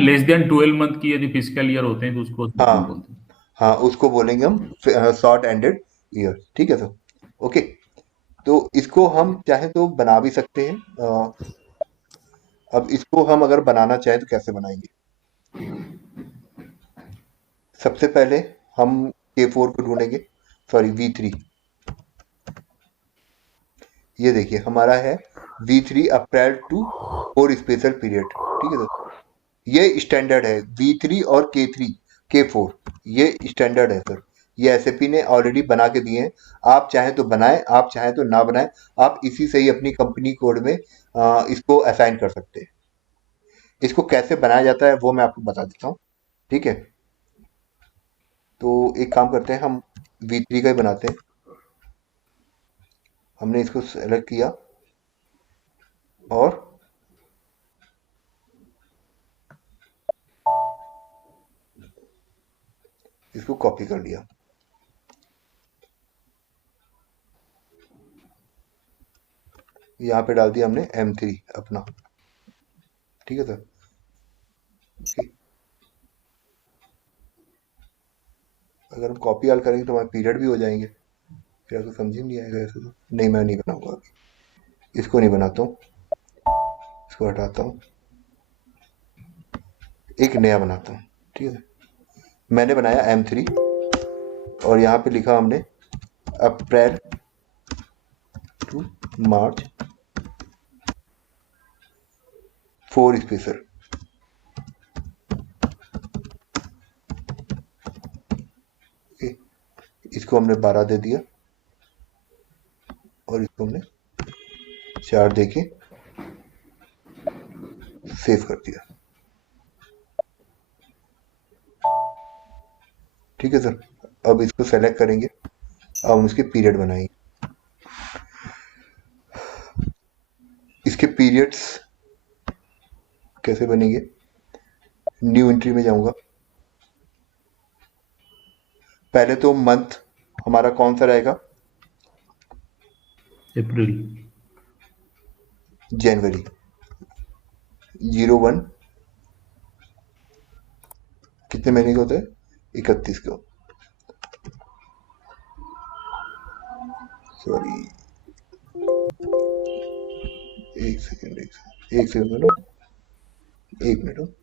लेस देन 12 मंथ की यदि फिजिकल ईयर होते हैं तो उसको हाँ बोलते हैं। हाँ, उसको बोलेंगे हम शॉर्ट एंडेड ईयर, ठीक है सर। ओके, तो इसको हम चाहे तो बना भी सकते हैं। अब इसको हम अगर बनाना चाहें तो कैसे बनाएंगे? सबसे पहले हम K4 को ढूंढेंगे, सॉरी V3। ये देखिए हमारा है V3 April to 4 special period, ठीक है सर। ये स्टैंडर्ड है V3 और K4, ये स्टैंडर्ड है सर। ये एसएपी ने ऑलरेडी बना के दिए हैं, आप चाहें तो बनाएं, आप चाहें तो ना बनाएं, आप इसी से ही अपनी कंपनी कोड में इसको असाइन कर सकते हैं। इसको कैसे बनाया जाता है वो मैं आपको बता देता हूँ, ठीक है। तो एक काम करते हैं, हम V3 का ही बनाते हैं। हमने इसको सेलेक्ट किया और इसको कॉपी कर लिया। यहाँ पे डाल दिया हमने M3 अपना, ठीक है सर। ठीक, अगर हम कॉपी आल करेंगे तो हमारे पीरियड भी हो जाएंगे, फिर आपको समझ ही नहीं आएगा ऐसे तो। नहीं, मैं नहीं बनाऊंगा अभी, इसको नहीं बनाता हूँ, इसको हटाता हूँ, एक नया बनाता हूँ, ठीक है। मैंने बनाया M3 और यहाँ पे लिखा हमने अप्रैल टू मार्च 4 स्पेशल। इसको हमने 12 दे दिया और इसको हमने 4 दे के सेव कर दिया, ठीक है सर। अब इसको सेलेक्ट करेंगे, अब हम इसके पीरियड बनाएंगे। इसके पीरियड्स कैसे बनेंगे? न्यू एंट्री में जाऊंगा। पहले तो मंथ हमारा कौन सा रहेगा? अप्रैल। जनवरी। 01 कितने महीने का होता है? 31 का। सॉरी, एक सेकंड मैडम, एक minute.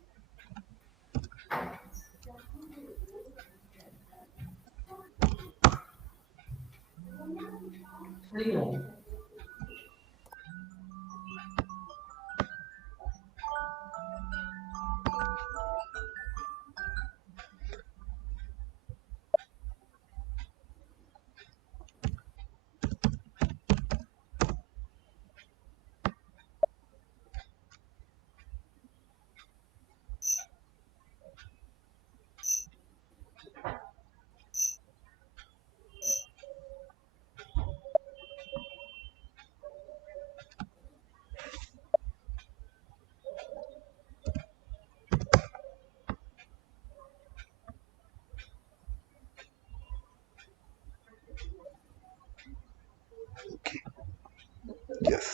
Okay, yes.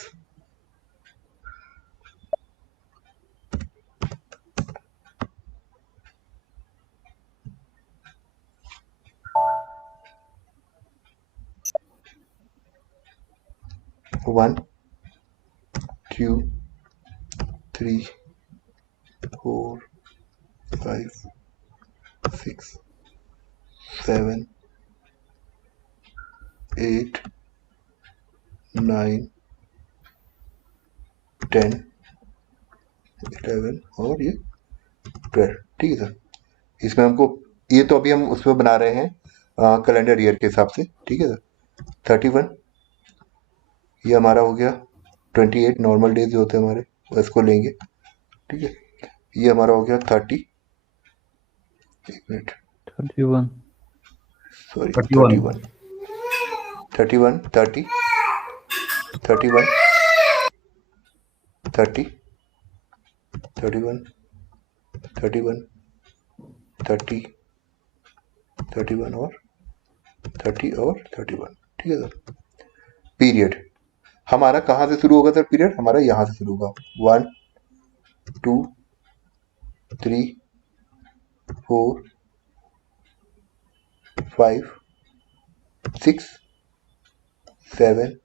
One, two, 3, 4, 5, 6, 7, 8, 9, 10, 11 और ये 12। ठीक है सर। इसमें हमको, ये तो अभी हम उसमें बना रहे हैं कैलेंडर ईयर के हिसाब से। ठीक है सर। 31 ये हमारा हो गया। 28 नॉर्मल डेज जो होते हैं हमारे, इसको लेंगे। ठीक है। ये हमारा हो गया 30, एक मिनट, 31 सॉरी, 31 31, 30, 31, 30, 31, 31, 30, 31 और 30 और 31। ठीक है सर। पीरियड हमारा कहाँ से शुरू होगा सर? पीरियड हमारा यहाँ से शुरू होगा। 1, 2, 3, 4, 5, 6, 7,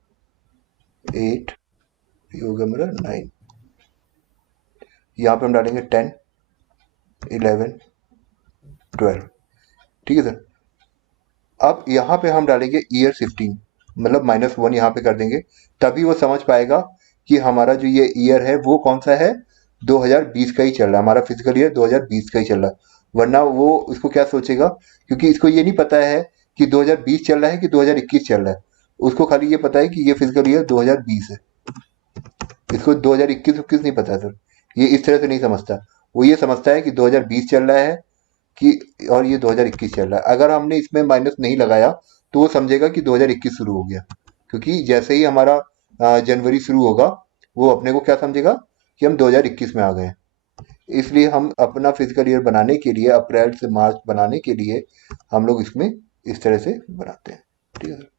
8, ये हो गया मेरा 9। यहाँ पे हम डालेंगे 10, 11, 12। ठीक है सर। अब यहाँ पे हम डालेंगे ईयर शिफ्टिंग, मतलब -1 यहाँ पे कर देंगे, तभी वो समझ पाएगा कि हमारा जो ये ईयर है वो कौन सा है, 2020 का ही चल रहा है, हमारा फिजिकल ईयर 2020 का ही चल रहा है। वरना वो इसको क्या सोचेगा, क्योंकि इसको ये नहीं पता है कि 2020 चल रहा है कि 2021 चल रहा है। उसको खाली ये पता है कि ये फिजिकल ईयर 2020 है। इसको 2021 नहीं पता है सर। ये इस तरह से नहीं समझता। वो ये समझता है कि 2020 चल रहा है कि और ये 2021 चल रहा है। अगर हमने इसमें माइनस नहीं लगाया तो वो समझेगा कि 2021 शुरू हो गया, क्योंकि जैसे ही हमारा जनवरी शुरू होगा वो अपने को क्या समझेगा कि हम 2021 में आ गए। इसलिए हम अपना फिजिकल ईयर बनाने के लिए, अप्रैल से मार्च बनाने के लिए हम लोग इसमें इस तरह से बनाते हैं। ठीक है सर।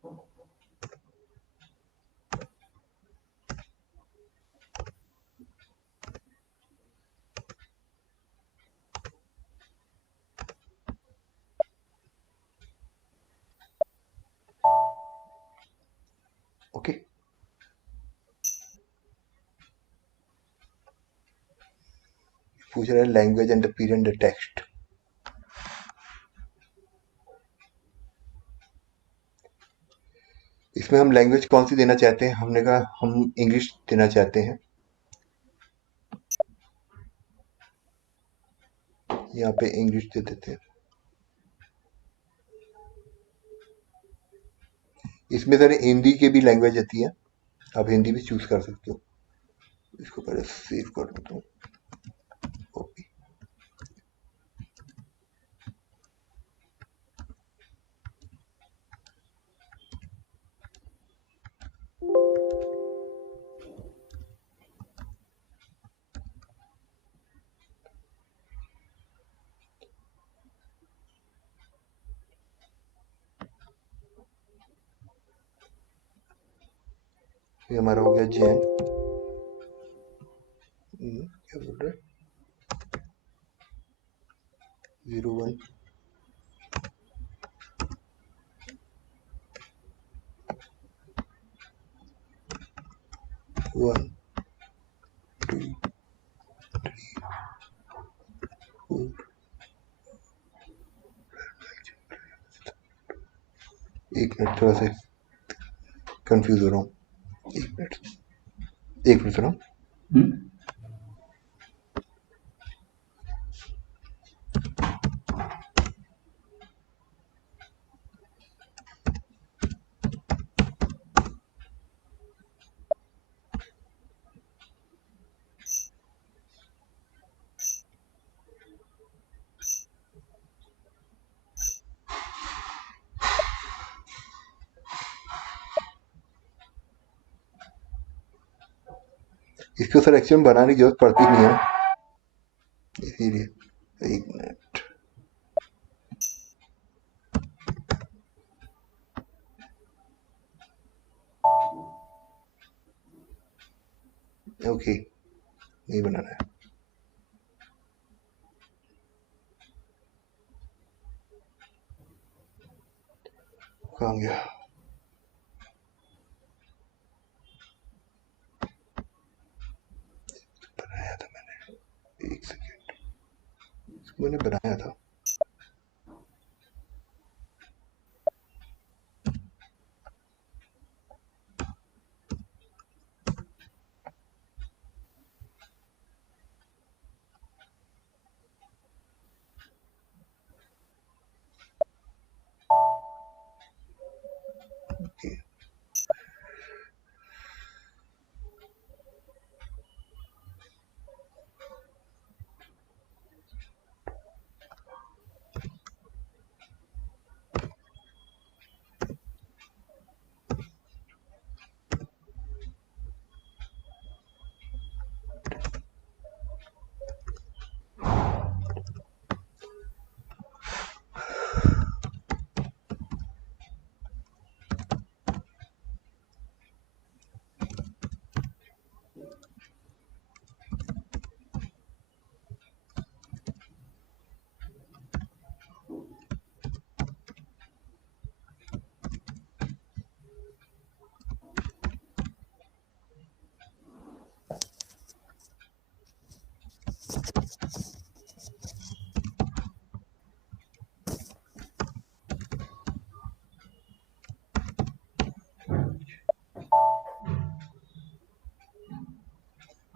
ओके। पूछ रहा है language and the period the text. इसमें हम लैंग्वेज कौन सी देना चाहते हैं? हमने कहा हम इंग्लिश देना चाहते हैं। यहाँ पे इंग्लिश दे देते हैं। इसमें सर हिंदी की भी लैंग्वेज आती है, आप हिंदी भी चूज कर सकते हो। इसको पहले सेव कर देता हूँ। कॉपी। ये हमारा हो गया जैन। क्या बोल रहा है? 01 1 2 4। एक मिनट, थोड़ा सा कंफ्यूज हो रहा हूँ। एक मिनट सुनो। इसको सर एक्चुअली बनाने की जरूरत पड़ती नहीं है ना, इसीलिए। एक मिनट। ओके, नहीं बनाना है। कहाँ गया? बनाया था मैंने, एक सेकेंड, इसको मैंने बनाया था। ओके,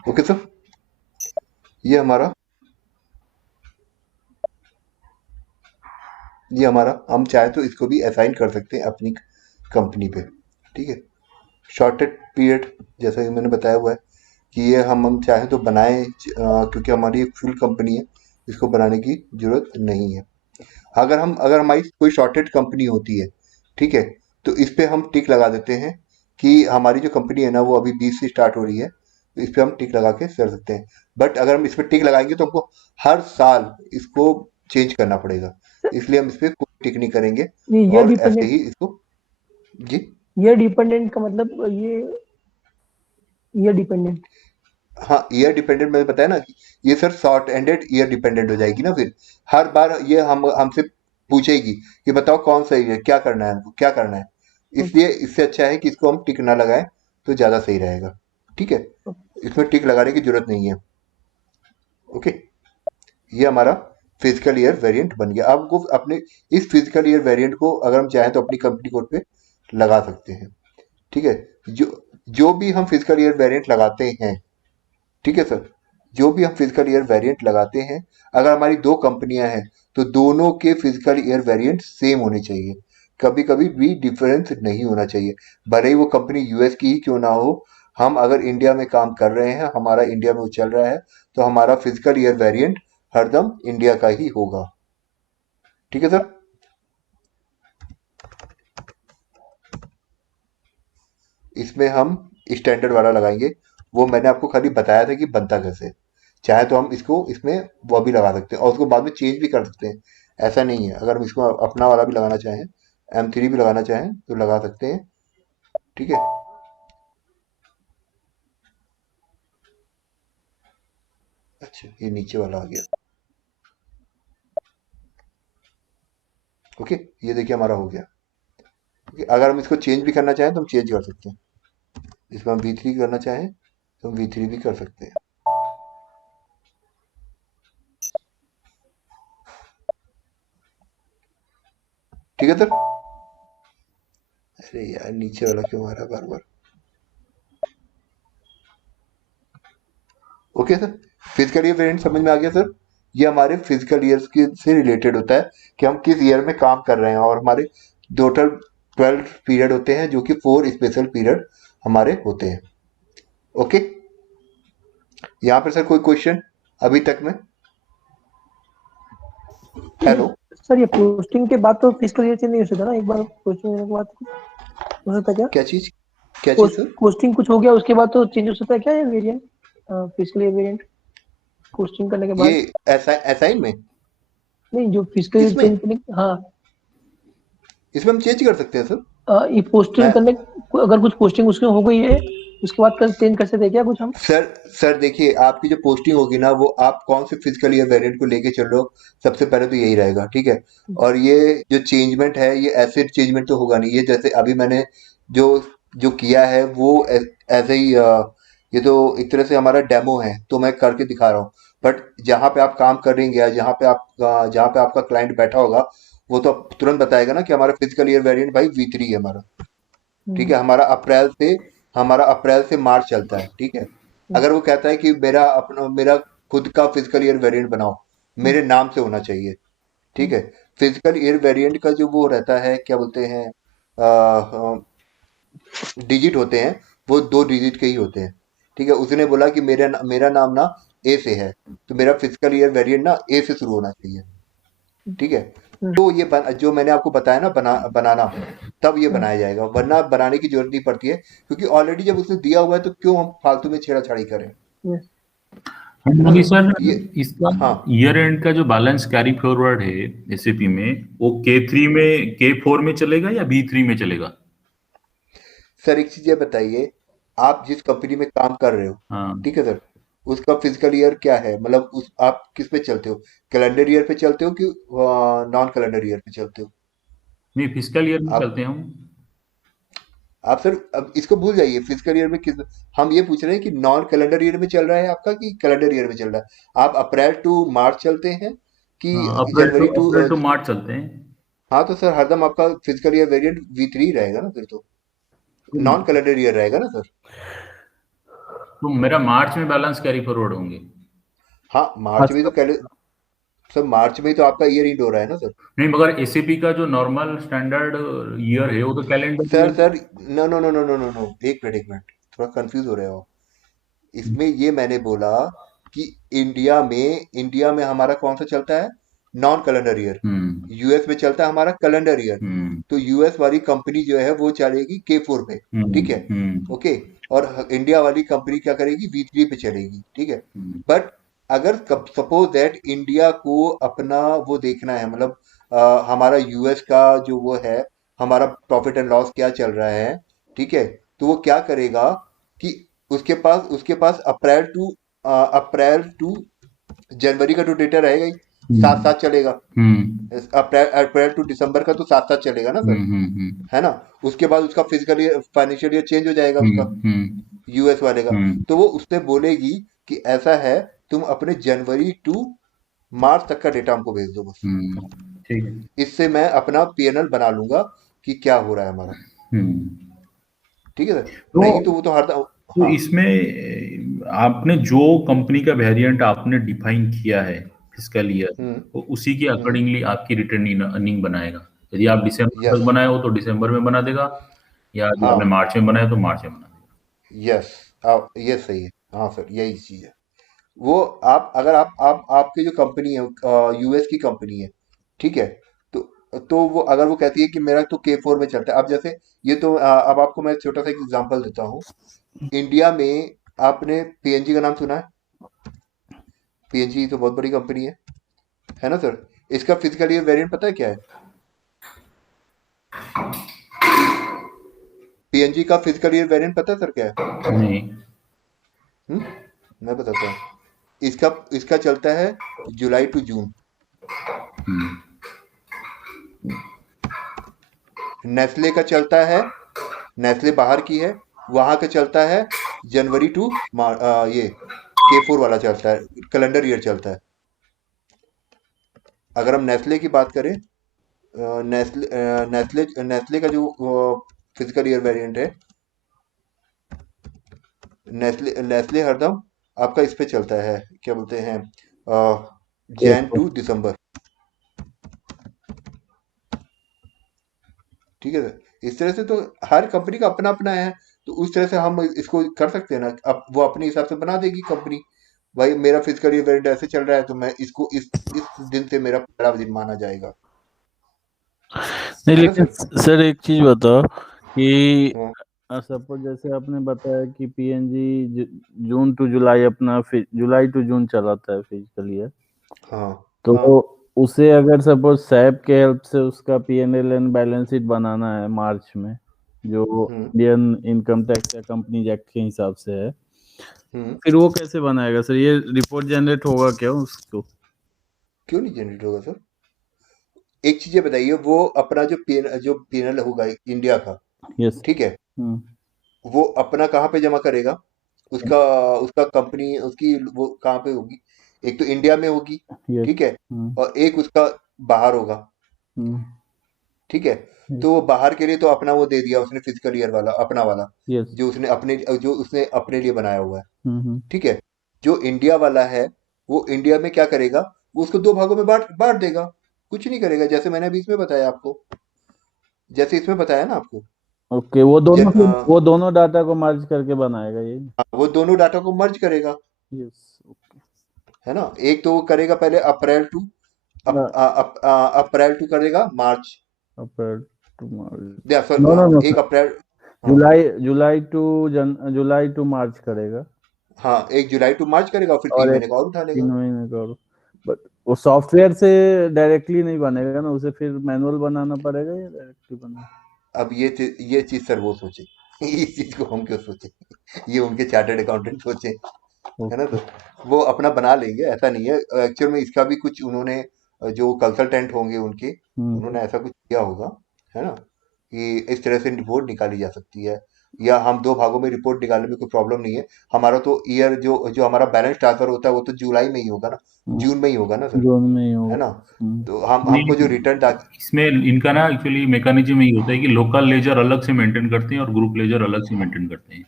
ओके सर, ये हमारा हम चाहे तो इसको भी असाइन कर सकते हैं अपनी कंपनी पे। ठीक है, शॉर्टेड पीरियड जैसा कि मैंने बताया हुआ है कि ये हम चाहे तो बनाएं, क्योंकि हमारी एक फुल कंपनी है, इसको बनाने की जरूरत नहीं है। अगर हमारी कोई शॉर्टेड कंपनी होती है, ठीक है, तो इस पे हम टिक लगा देते हैं कि हमारी जो कंपनी है ना वो अभी 20 से स्टार्ट हो रही है, तो इस पे हम टिक लगा के कर सकते हैं। बट अगर हम इस पे टिक लगाएंगे तो हमको हर साल इसको चेंज करना पड़ेगा, इसलिए हम इस पे कोई टिक नहीं करेंगे ये और ऐसे डिपेंडेंट ही इसको। जी ये डिपेंडेंट का मतलब ये डिपेंडेंट हाँ, ईयर डिपेंडेंट मैंने बताया ना कि ये sir short ended year dependent हो जाएगी ना। फिर हर बार ये हम हमसे पूछेगी कि बताओ कौन सही है, क्या करना है, हमको क्या करना है। इसलिए इससे अच्छा है कि इसको हम टिक ना लगाएं तो ज्यादा सही रहेगा। ठीक है, इसमें टिक लगाने की जरूरत नहीं है। ओके, ये हमारा फिजिकल ईयर वेरिएंट बन गया। आपको अपने इस फिजिकल ईयर वेरिएंट को अगर हम चाहें तो अपनी कंपनी कोड पे लगा सकते हैं। ठीक है, जो जो भी हम फिजिकल ईयर वेरिएंट लगाते हैं, ठीक है सर, जो भी हम फिजिकल ईयर वेरिएंट लगाते हैं, अगर हमारी दो कंपनियां हैं तो दोनों के फिजिकल ईयर वेरिएंट सेम होने चाहिए, कभी कभी भी डिफरेंस नहीं होना चाहिए। भले ही वो कंपनी यूएस की ही क्यों ना हो, हम अगर इंडिया में काम कर रहे हैं, हमारा इंडिया में वो चल रहा है, तो हमारा फिजिकल ईयर वेरिएंट हरदम इंडिया का ही होगा। ठीक है सर, इसमें हम स्टैंडर्ड वाला लगाएंगे, वो मैंने आपको खाली बताया था कि बनता कैसे। चाहे तो हम इसको इसमें वो भी लगा सकते हैं और उसको बाद में चेंज भी कर सकते हैं, ऐसा नहीं है। अगर हम इसको अपना वाला भी लगाना चाहें, M3 भी लगाना चाहें तो लगा सकते हैं। ठीक है, अच्छा, ये नीचे वाला आ गया। ओके, ये देखिए हमारा हो गया। ओके, अगर हम इसको चेंज भी करना चाहें तो हम चेंज कर सकते हैं। इसको हम V3 करना चाहें तो हम V3 भी कर सकते हैं। ठीक है सर। अरे यार, नीचे वाला क्यों आ रहा है बार बार? Okay sir, physical year variant समझ में आ गया सर। ये हमारे फिजिकल ईयर्स के से रिलेटेड होता है कि हम किस ईयर में काम कर रहे हैं, और हमारे टोटल 12 पीरियड होते हैं, जो कि 4 स्पेशल पीरियड हमारे होते हैं। ओके, यहाँ पर सर कोई क्वेश्चन अभी तक में? हेलो, सर ये पोस्टिंग के बाद तो फिजिकल ईयर चेंज नहीं हो सकता ना, एक बार पोस्टिंग होने के बाद हो सकता है क्या? क्या चीज? क्या चीज सर? पोस्टिंग कुछ हो गया उसके बाद तो चेंज हो सकता है क्या ये variant, physical year variant posting करने के बाद? ये असाइन में? नहीं, जो फिजिकल ईयर इसमें चेंज करने, हाँ इसमें हम चेंज कर सकते हैं सर। ये पोस्टिंग मैं करने, अगर कुछ पोस्टिंग उसमें हो गई है उसके बाद कल चेंज कर सकते हैं क्या कुछ हम? सर देखिए, आपकी जो पोस्टिंग होगी ना, वो आप कौन से फिजिकल ईयर वेरिएंट को लेके चल रहे हो, सबसे पहले तो यही रहेगा। ठीक है, और ये जो चेंजमेंट है, ये ऐसे चेंजमेंट तो होगा नहीं। ये जैसे अभी मैंने जो जो किया है वो ऐसे ही ये तो एक तरह से हमारा डेमो है, तो मैं करके दिखा रहा हूँ। बट जहाँ पे आप काम करेंगे या जहाँ पे आपका क्लाइंट बैठा होगा, वो तो तुरंत बताएगा ना कि हमारा फिजिकल ईयर वेरिएंट भाई V3 है हमारा। ठीक है, हमारा अप्रैल से मार्च चलता है। ठीक है, अगर वो कहता है कि मेरा खुद का फिजिकल ईयर वेरिएंट बनाओ, मेरे नाम से होना चाहिए। ठीक है, फिजिकल ईयर वेरिएंट का जो वो रहता है, क्या बोलते हैं, डिजिट होते हैं, वो 2 डिजिट के ही होते हैं। ठीक है, उसने बोला कि मेरा नाम ना ए से है, तो मेरा फिजिकल ईयर वेरिएंट ना ए से शुरू होना चाहिए। ठीक है, तो जो मैंने आपको बताया ना, बनाना, तब ये बनाया जाएगा, वरना बनाने की जरूरत नहीं पड़ती है, क्योंकि ऑलरेडी जब उसने दिया हुआ है तो क्यों हम फालतू में छेड़ाछाड़ी करें। नहीं सर, ये इसका हाँ ईयर एंड का जो बैलेंस कैरी फॉरवर्ड है एसएपी में, वो K3 में K4 में चलेगा या B3 में चलेगा? सर, एक चीज ये बताइए, आप जिस कंपनी में काम कर रहे हो, हाँ, ठीक है सर, उसका फिजिकल ईयर क्या है? मतलब आप किस पे चलते हो? कैलेंडर ईयर पे चलते हो कि नॉन कैलेंडर ईयर पे चलते हो? नहीं फिजिकल ईयर में आप चलते हैं हम। आप सर, अब इसको भूल जाइए। फिजिकल ईयर में किस हम ये पूछ रहे हैं कि नॉन कैलेंडर ईयर में चल रहा है आपका कि कैलेंडर ईयर में चल रहा है? आप अप्रैल टू मार्च चलते हैं कि हाँ, जनवरी टू अप्रैल टू मार्च चलते हैं। हाँ, तो सर हरदम आपका फिजिकल ईयर वेरिएंट V3 रहेगा ना, फिर तो नॉन कैलेंडर ईयर रहेगा ना सर। तो मेरा मार्च में बैलेंस कैरी फॉरवर्ड होंगे? हाँ, मार्च में तो सर मार्च में तो आपका ईयर एंड हो रहा है ना सर। नहीं, मगर एसएपी का जो नॉर्मल स्टैंडर्ड ईयर है वो तो calendar sir year. Sir no no no no no no no, एक मिनट, थोड़ा कंफ्यूज हो रहे हो। इसमें ये मैंने बोला कि इंडिया में हमारा कौन सा चलता है? Non calendar year. Hmm US में चलता है हमारा कैलेंडर ईयर। हम्म तो यूएस वाली कंपनी जो है वो चलेगी K4 पे। ठीक है, ओके, और इंडिया वाली कंपनी क्या करेगी? V3 पे चलेगी। ठीक है, हम्म बट अगर सपोज दैट इंडिया को अपना वो देखना है, मतलब हमारा यूएस का जो वो है, हमारा प्रॉफिट एंड लॉस क्या चल रहा है, ठीक है, तो वो क्या करेगा कि उसके पास अप्रैल टू जनवरी का जो डेटा रहेगा ही, साथ साथ चलेगा। हम्म अप्रैल टू दिसंबर का तो साथ साथ चलेगा ना सर, हम्म है ना? उसके बाद उसका physical year, financial year change हो जाएगा उसका, यूएस वाले का। हम्म तो वो उससे बोलेगी कि ऐसा है, तुम अपने जनवरी टू मार्च तक का डेटा हमको भेज दो बस। ठीक है। इससे मैं अपना पीएनएल बना लूंगा कि क्या हो रहा है हमारा। हम्म ठीक है सर, तो नहीं तो वो तो हर तो हाँ। इसमें आपने जो कंपनी का वेरिएंट आपने डिफाइन किया है फिजिकल ईयर, हम्म तो उसी के हम्म अकॉर्डिंगली आपकी रिटर्न अर्निंग बनाएगा। यदि आप दिसंबर यस तक बनाए हो तो दिसंबर में बना देगा, या यदि आपने हाँ मार्च में बनाया तो मार्च में बना देगा। यस, ये सही है। हाँ सर, यही चीज है। वो अगर आप आपकी जो कंपनी है यूएस की कंपनी है, ठीक है, तो वो अगर वो कहती है कि मेरा तो K4 में चलता है, अब जैसे ये तो अब आपको मैं छोटा सा एक एग्जांपल देता हूँ। इंडिया में आपने पीएनजी का नाम सुना है? पीएनजी तो बहुत बड़ी कंपनी है ना सर? इसका फिजिकल ईयर वेरिएंट पता है क्या है? पीएनजी का फिजिकल ईयर वेरिएंट पता है सर क्या है? नहीं। मैं बताता हूँ। इसका इसका चलता है जुलाई टू जून। नेस्ले का चलता है, नेस्ले बाहर की है, वहां का चलता है जनवरी टू ये K4 वाला चलता है, कैलेंडर ईयर चलता है। अगर हम नेस्ले की बात करें, नेस्ले का जो फिजिकल ईयर वेरिएंट है, नेस्ले हरदम आपका इस पे चलता है, क्या बोलते हैं, जैन टू दिसंबर। ठीक है सर। इस तरह से तो हर कंपनी का अपना अपना है, तो उस तरह से हम इसको कर सकते हैं ना। अब वो अपने हिसाब से बना देगी कंपनी, भाई मेरा फिजिकल इवेंट ऐसे चल रहा है तो मैं इसको इस दिन से मेरा पहला दिन माना जाएगा। नहीं, है ना लेकिन सर? सर एक चीज बताओ कि हाँ सपोज जैसे आपने बताया कि पीएनजी जून टू जुलाई अपना जुलाई टू जून चलाता है फिजिकल ईयर, हाँ तो हाँ उसे अगर सपोज सैप के हेल्प से उसका पीएनएल एंड बैलेंस शीट बनाना है मार्च में, जो इंडियन इनकम टैक्स या कंपनी एक्ट के हिसाब से है, फिर वो कैसे बनाएगा सर? ये रिपोर्ट जनरेट होगा क्या उसको? क्यों नहीं जनरेट होगा सर? एक चीज ये बताइए, वो अपना जो पीएनएल होगा इंडिया का, यस। ठीक है, वो अपना कहाँ पे जमा करेगा? उसका उसका कंपनी उसकी वो कहाँ पे होगी? एक तो इंडिया में होगी, ठीक है, और एक उसका बाहर होगा, ठीक है। तो वो बाहर के लिए तो अपना वो दे दिया उसने, फिजिकल ईयर वाला अपना वाला, जो उसने अपने लिए बनाया हुआ है, ठीक है। जो इंडिया वाला है, वो इंडिया में क्या करेगा, वो उसको दो भागों में बांट बांट देगा, कुछ नहीं करेगा, जैसे मैंने अभी इसमें बताया आपको, जैसे इसमें बताया ना आपको। ओके, वो दोनों डाटा को मर्ज करके बनाएगा ये? वो दोनों डाटा को मर्ज करेगा, यस। है ना। एक तो वो करेगा पहले अप्रैल टू अप्रैल टू करेगा मार्च, अप्रैल टू मार्च, या सर नो एक अप्रैल, जुलाई टू मार्च करेगा, हाँ 1 जुलाई टू मार्च करेगा, फिर और 3 महीने का और उठा 3 लेगा। महीने का। और बट वो सॉफ्टवेयर से डायरेक्टली नहीं बनेगा ना, उसे फिर मैनुअल बनाना पड़ेगा या डायरेक्टली बनेगा? अब ये चीज सर वो सोचे इस चीज को हम क्यों सोचे, ये उनके चार्टर्ड अकाउंटेंट सोचे, है ना। तो वो अपना बना लेंगे, ऐसा नहीं है। एक्चुअल में इसका भी कुछ उन्होंने, जो कंसल्टेंट होंगे उनके, उन्होंने ऐसा कुछ किया होगा, है ना, कि इस तरह से रिपोर्ट निकाली जा सकती है, या हम दो भागों में रिपोर्ट निकालने में कोई प्रॉब्लम नहीं है। हमारा तो ईयर जो जो हमारा बैलेंस ट्रांसफर होता है वो तो जुलाई में ही होगा ना, जून में ही होगा ना सर, जून में ही है होगा। ना। तो हमको जो रिटर्न इसमें इनका ना एक्चुअली मैकेनिज्म यही होता है कि लोकल लेजर अलग से मेंटेन करते हैं और ग्रुप लेजर अलग से मेंटेन करते हैं।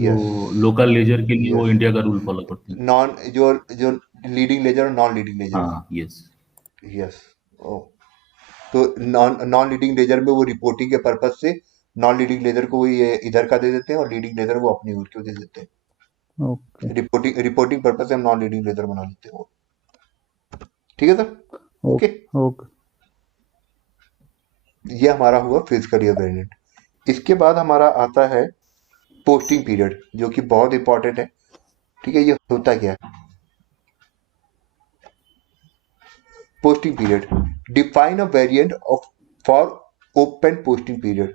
यस तो लोकल लेजर के लिए वो यस इंडिया का रूल फॉलो करते हैं। नॉन जो जो लीडिंग लेजर और नॉन लीडिंग लेजर, हाँ, यस। यस। ओ, तो नॉन नॉन लीडिंग लेजर में वो रिपोर्टिंग के पर्पज से नॉन लीडिंग लेजर को ये इधर का दे देते हैं, और लीडिंग लेजर वो अपनी ओर को दे देते हैं। ओके, रिपोर्टिंग पर्पज से हम नॉन लीडिंग लेजर बना लेते हैं वो। ठीक है सर, ओके। ओके। ये हमारा हुआ फिजिकल ईयर वेरिएंट। इसके बाद हमारा आता है पोस्टिंग पीरियड, जो कि बहुत इंपॉर्टेंट है। ठीक है, ये होता क्या है? Posting period, define a variant of for open posting period.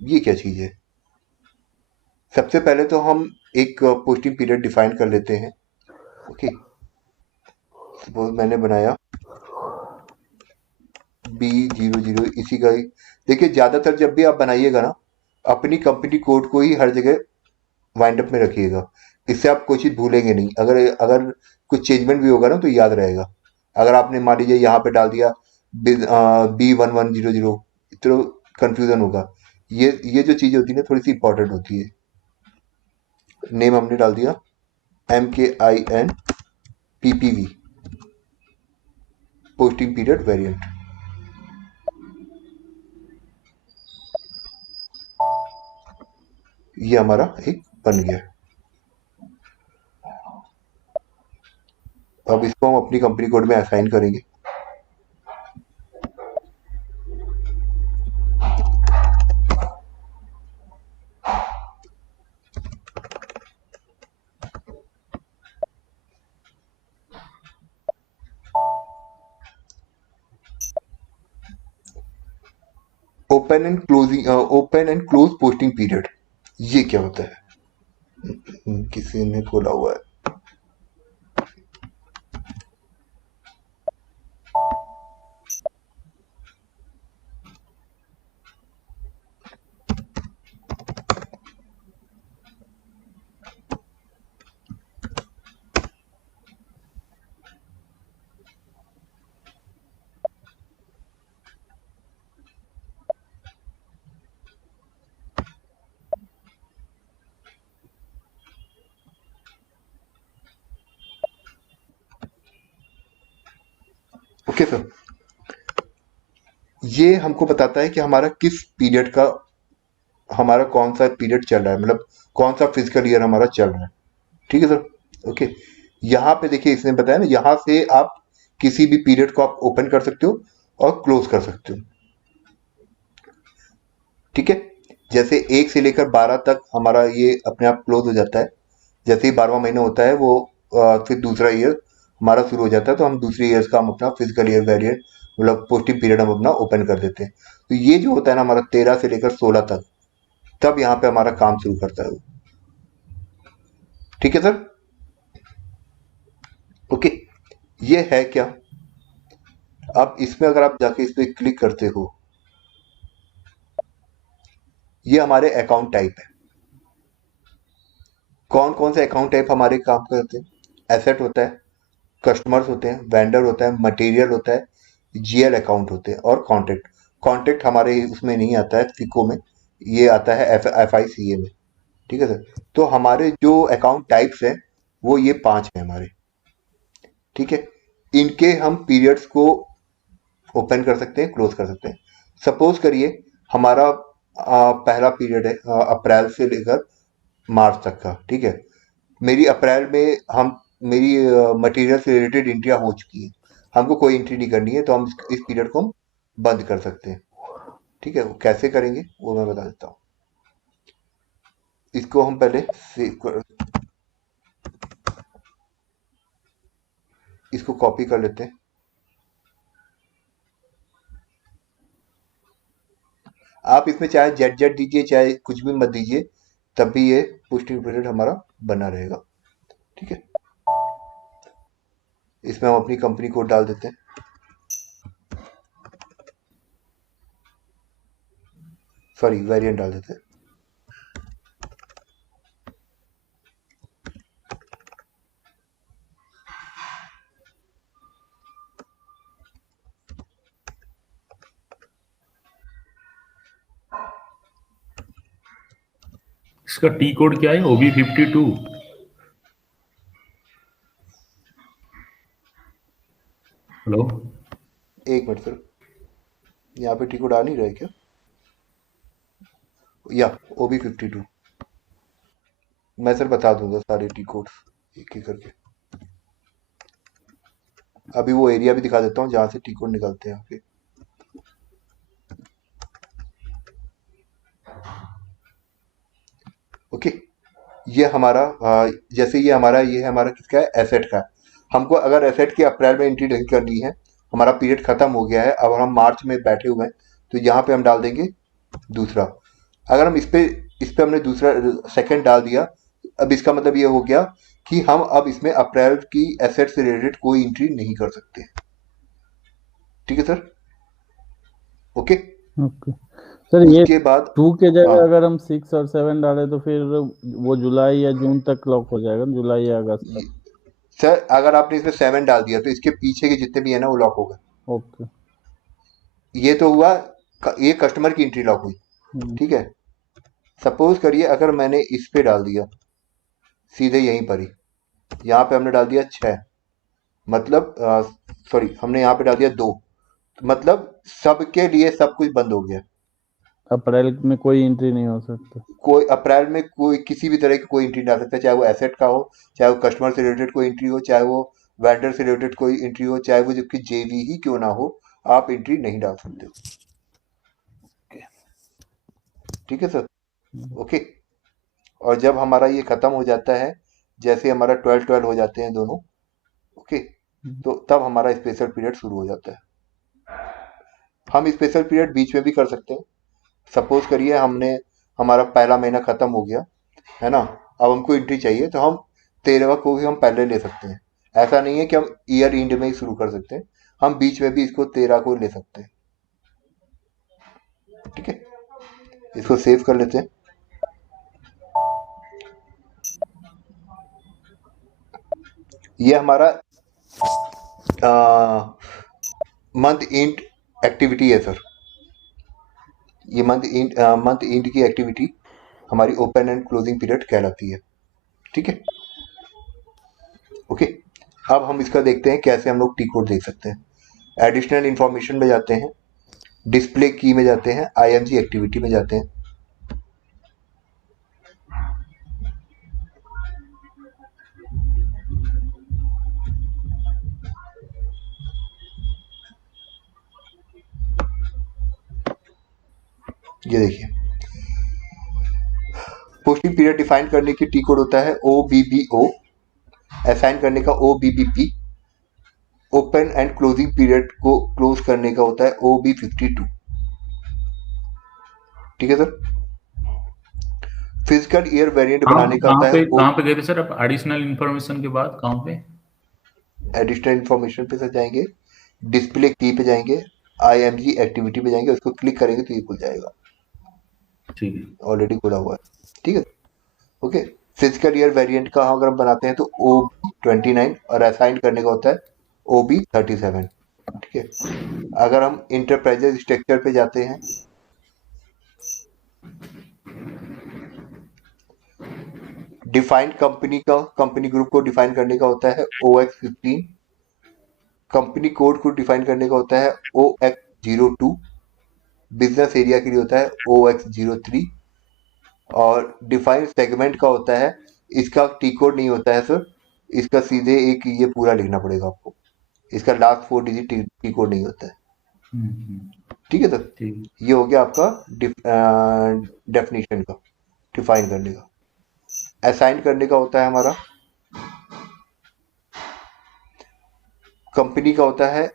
ये क्या चीज है? सबसे पहले तो हम एक पोस्टिंग पीरियड डिफाइन कर लेते हैं। ओके, सपोज मैंने बनाया B00, इसी का ही। देखिए, ज्यादातर जब भी आप बनाइएगा ना, अपनी कंपनी कोड को ही हर जगह वाइंड अप में रखिएगा, इससे आप कोई चीज भूलेंगे नहीं। अगर अगर कुछ चेंजमेंट भी होगा ना तो याद रहेगा। अगर आपने मान लीजिए यहाँ पे डाल दिया B1100, तो कंफ्यूजन होगा। ये जो चीजें होती है ना, थोड़ी सी इंपॉर्टेंट होती है। नेम हमने डाल दिया MKINPPV, पोस्टिंग पीरियड वेरिएंट। ये हमारा एक बन गया। अब इसको हम अपनी कंपनी कोड में असाइन करेंगे। Open and close posting period, ये क्या होता है? किसी ने खोला हुआ है। ओके सर, ये हमको बताता है कि हमारा किस पीरियड का, हमारा कौन सा पीरियड चल रहा है, मतलब कौन सा फिजिकल ईयर हमारा चल रहा है। ठीक है सर। ओके, यहाँ पे देखिए इसने बताया ना, यहाँ से आप किसी भी पीरियड को आप ओपन कर सकते हो और क्लोज कर सकते हो। ठीक है, जैसे 1 से लेकर 12 तक हमारा ये अपने आप क्लोज हो जाता है। जैसे ही 12वां महीना होता है वो फिर दूसरा ईयर हमारा शुरू हो जाता है, तो हम दूसरे ईयर्स का हम अपना फिजिकल ईयर वेरिएंट, मतलब पोस्टिंग पीरियड हम अपना ओपन कर देते हैं। तो ये जो होता है ना हमारा 13 से लेकर 16 तक, तब यहाँ पे हमारा काम शुरू करता है वो। ठीक है सर। ओके, ये है क्या। अब इसमें अगर आप जाके इस पे क्लिक करते हो, ये हमारे अकाउंट टाइप है। कौन कौन से अकाउंट टाइप हमारे काम करते हैं? एसेट होता है, कस्टमर्स होते हैं, वेंडर होता है, मटेरियल होता है, जीएल अकाउंट होते हैं, और कॉन्ट्रैक्ट। कॉन्ट्रैक्ट हमारे उसमें नहीं आता है फिको में, ये आता है FICA में। ठीक है सर। तो हमारे जो अकाउंट टाइप्स हैं वो ये 5 हैं हमारे। ठीक है, इनके हम पीरियड्स को ओपन कर सकते हैं, क्लोज कर सकते हैं। सपोज करिए हमारा पहला पीरियड है अप्रैल से लेकर मार्च तक का। ठीक है, मेरी अप्रैल में हम मेरी मटेरियल से रिलेटेड एंट्रियां हो चुकी है, हमको कोई एंट्री नहीं करनी है, तो हम इस पीरियड को हम बंद कर सकते हैं। ठीक है, वो कैसे करेंगे वो मैं बता देता हूँ। इसको हम पहले इसको कॉपी कर लेते हैं। आप इसमें चाहे जेड दीजिए, चाहे कुछ भी मत दीजिए, तब भी ये पोस्टिंग पीरियड हमारा बना रहेगा। ठीक है, इसमें हम अपनी कंपनी कोड डाल देते हैं। सॉरी, वेरिएंट डाल देते हैं। इसका टी कोड क्या है? OB52। हेलो, एक मिनट सर, यहाँ पे टी कोड आ नहीं रहा है क्या? या OB52, मैं सर बता दूंगा सारे टी कोड्स एक एक करके। अभी वो एरिया भी दिखा देता हूँ जहाँ से टी कोड निकलते हैं आपके। ओके, ये हमारा जैसे ये है हमारा किसका है? एसेट का। हमको अगर एसेट की अप्रैल में एंट्री नहीं करनी है, हमारा पीरियड खत्म हो गया है, अब हम मार्च में बैठे हुए हैं, तो यहाँ पे हम डाल देंगे दूसरा। अगर हम इस पे हमने दूसरा सेकंड डाल दिया, अब इसका मतलब ये हो गया कि हम अब इसमें अप्रैल की एसेट से रिलेटेड कोई एंट्री नहीं कर सकते। ठीक है सर। ओके ओके सर, ये उसके बाद 2 के हाँ जगह अगर हम 6 और 7 डालें तो फिर वो जुलाई या जून तक लॉक हो जाएगा, जुलाई या अगस्त तक। सर, अगर आपने इसमें 7 डाल दिया तो इसके पीछे के जितने भी है ना वो लॉक हो गए। ओके। ये तो हुआ, ये कस्टमर की एंट्री लॉक हुई। ठीक है, सपोज करिए अगर मैंने इस पे डाल दिया सीधे यहीं पर ही, यहाँ पे हमने डाल दिया 6, मतलब सॉरी हमने यहाँ पे डाल दिया 2, मतलब सबके लिए सब कुछ बंद हो गया। अप्रैल में कोई एंट्री नहीं हो सकता। कोई अप्रैल में कोई किसी भी तरह की कोई एंट्री डाल सकता है, चाहे वो एसेट का हो, चाहे वो कस्टमर से रिलेटेड कोई एंट्री हो, चाहे वो वेंडर से रिलेटेड कोई एंट्री हो, चाहे वो जबकि जेवी ही क्यों ना हो, आप एंट्री नहीं डाल सकते हो। ठीक है सर। ओके, और जब हमारा ये खत्म हो जाता है, जैसे हमारा 12 हो जाते हैं दोनों, ओके, तो तब हमारा स्पेशल पीरियड शुरू हो जाता है। हम स्पेशल पीरियड बीच में भी कर सकते हैं। सपोज करिए हमारा पहला महीना खत्म हो गया है ना, अब हमको एंट्री चाहिए, तो हम 13वां को भी हम पहले ले सकते हैं। ऐसा नहीं है कि हम ईयर एंड में ही शुरू कर सकते हैं, हम बीच में भी इसको 13 को ले सकते हैं। ठीक है, इसको सेव कर लेते हैं। ये हमारा मंथ एंड एक्टिविटी है सर। ये मंथ एंड की एक्टिविटी हमारी ओपन एंड क्लोजिंग पीरियड कहलाती है। ठीक है। ओके, अब हम इसका देखते हैं कैसे हम लोग टी कोड देख सकते हैं। एडिशनल इंफॉर्मेशन में जाते हैं, डिस्प्ले की में जाते हैं, IMG एक्टिविटी में जाते हैं। ये देखिए, पोस्टिंग पीरियड डिफाइन करने की टी कोड होता है OBBO, असाइन करने का OBBP, open and closing period को क्लोज करने का होता है OB52। ठीक है सर। फिजिकल ईयर वेरिएंट बनाने का होता है कहाँ पे गए थे सर आप एडिशनल इंफॉर्मेशन के बाद? कहाँ पे? एडिशनल इंफॉर्मेशन पे सर जाएंगे, डिस्प्ले की पे जाएंगे, IMG एक्टिविटी पे जाएंगे, उसको क्लिक करेंगे तो ये खुल जाएगा। ठीक है, ऑलरेडी खुला हुआ है। ठीक है, ओके। फिजिकल ईयर वेरिएंट का अगर हम बनाते हैं तो OB29 और असाइन करने का होता है OB37। ठीक है, अगर हम इंटरप्राइजेज स्ट्रक्चर पे जाते हैं, डिफाइन कंपनी ग्रुप को डिफाइन करने का होता है OX15, कंपनी कोड को डिफाइन करने का होता है OX02, बिजनेस एरिया के लिए होता है OX03, और डिफाइन सेगमेंट का होता है, इसका टी कोड नहीं होता है सर, इसका सीधे एक ये पूरा लिखना पड़ेगा आपको, इसका लास्ट 4 डिजिट टी कोड नहीं होता है। ठीक है सर, ये हो गया आपका डेफिनेशन का, डिफाइन करने का। असाइन करने का होता है हमारा, कंपनी का होता है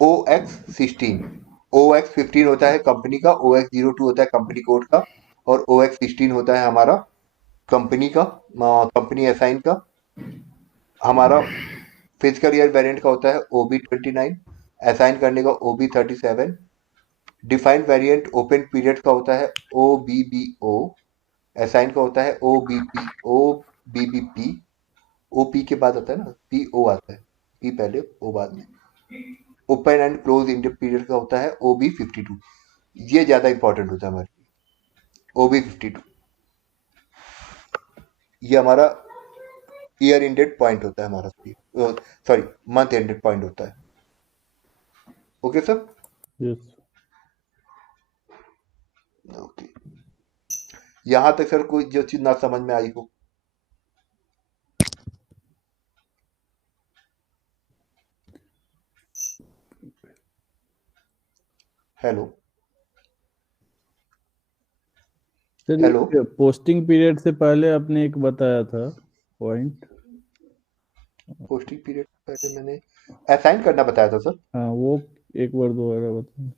OX16, OX15 होता है कंपनी का, OX02 होता है कंपनी कोड का, और OX16 होता है हमारा कंपनी का, कंपनी असाइन का। हमारा फिजिकल ईयर वेरिएंट का होता है OB29, असाइन करने का OB37, define variant open period का होता है OBBO, असाइन का होता है OBBP, OP के बाद आता है ना, PO आता है, P पहले O बाद में। Open and close inter period का होता है OB52, ये ज्यादा इंपॉर्टेंट होता है हमारे लिए। OB52 ये हमारा ईयर एंडेड पॉइंट होता है हमारा, सॉरी मंथ एंडेड पॉइंट होता है। Okay sir? यस। ओके, यहां तक सर कोई जो चीज ना समझ में आई हो? Hello hello, sir posting period से पहले आपने एक बताया था पॉइंट, पोस्टिंग पीरियड पहले मैंने असाइन करना बताया था सर। हाँ वो एक बार दोबारा बताएं।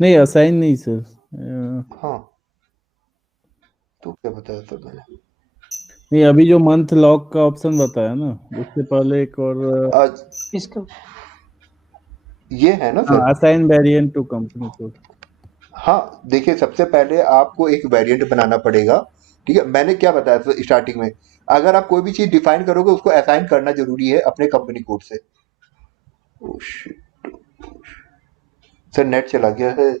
नहीं असाइन नहीं सर, हाँ तो क्या बताया सर मैंने? नहीं अभी जो मंथ लॉक का ऑप्शन बताया ना, उससे पहले एक और आज इसका ये है ना sir. Assign variant to company code. हाँ देखिए, सबसे पहले आपको एक वेरिएंट बनाना पड़ेगा। ठीक है, मैंने क्या बताया था स्टार्टिंग में, अगर आप कोई भी चीज डिफाइन करोगे उसको असाइन करना जरूरी है अपने कंपनी कोड से। ओह शिट, सर नेट चला गया है।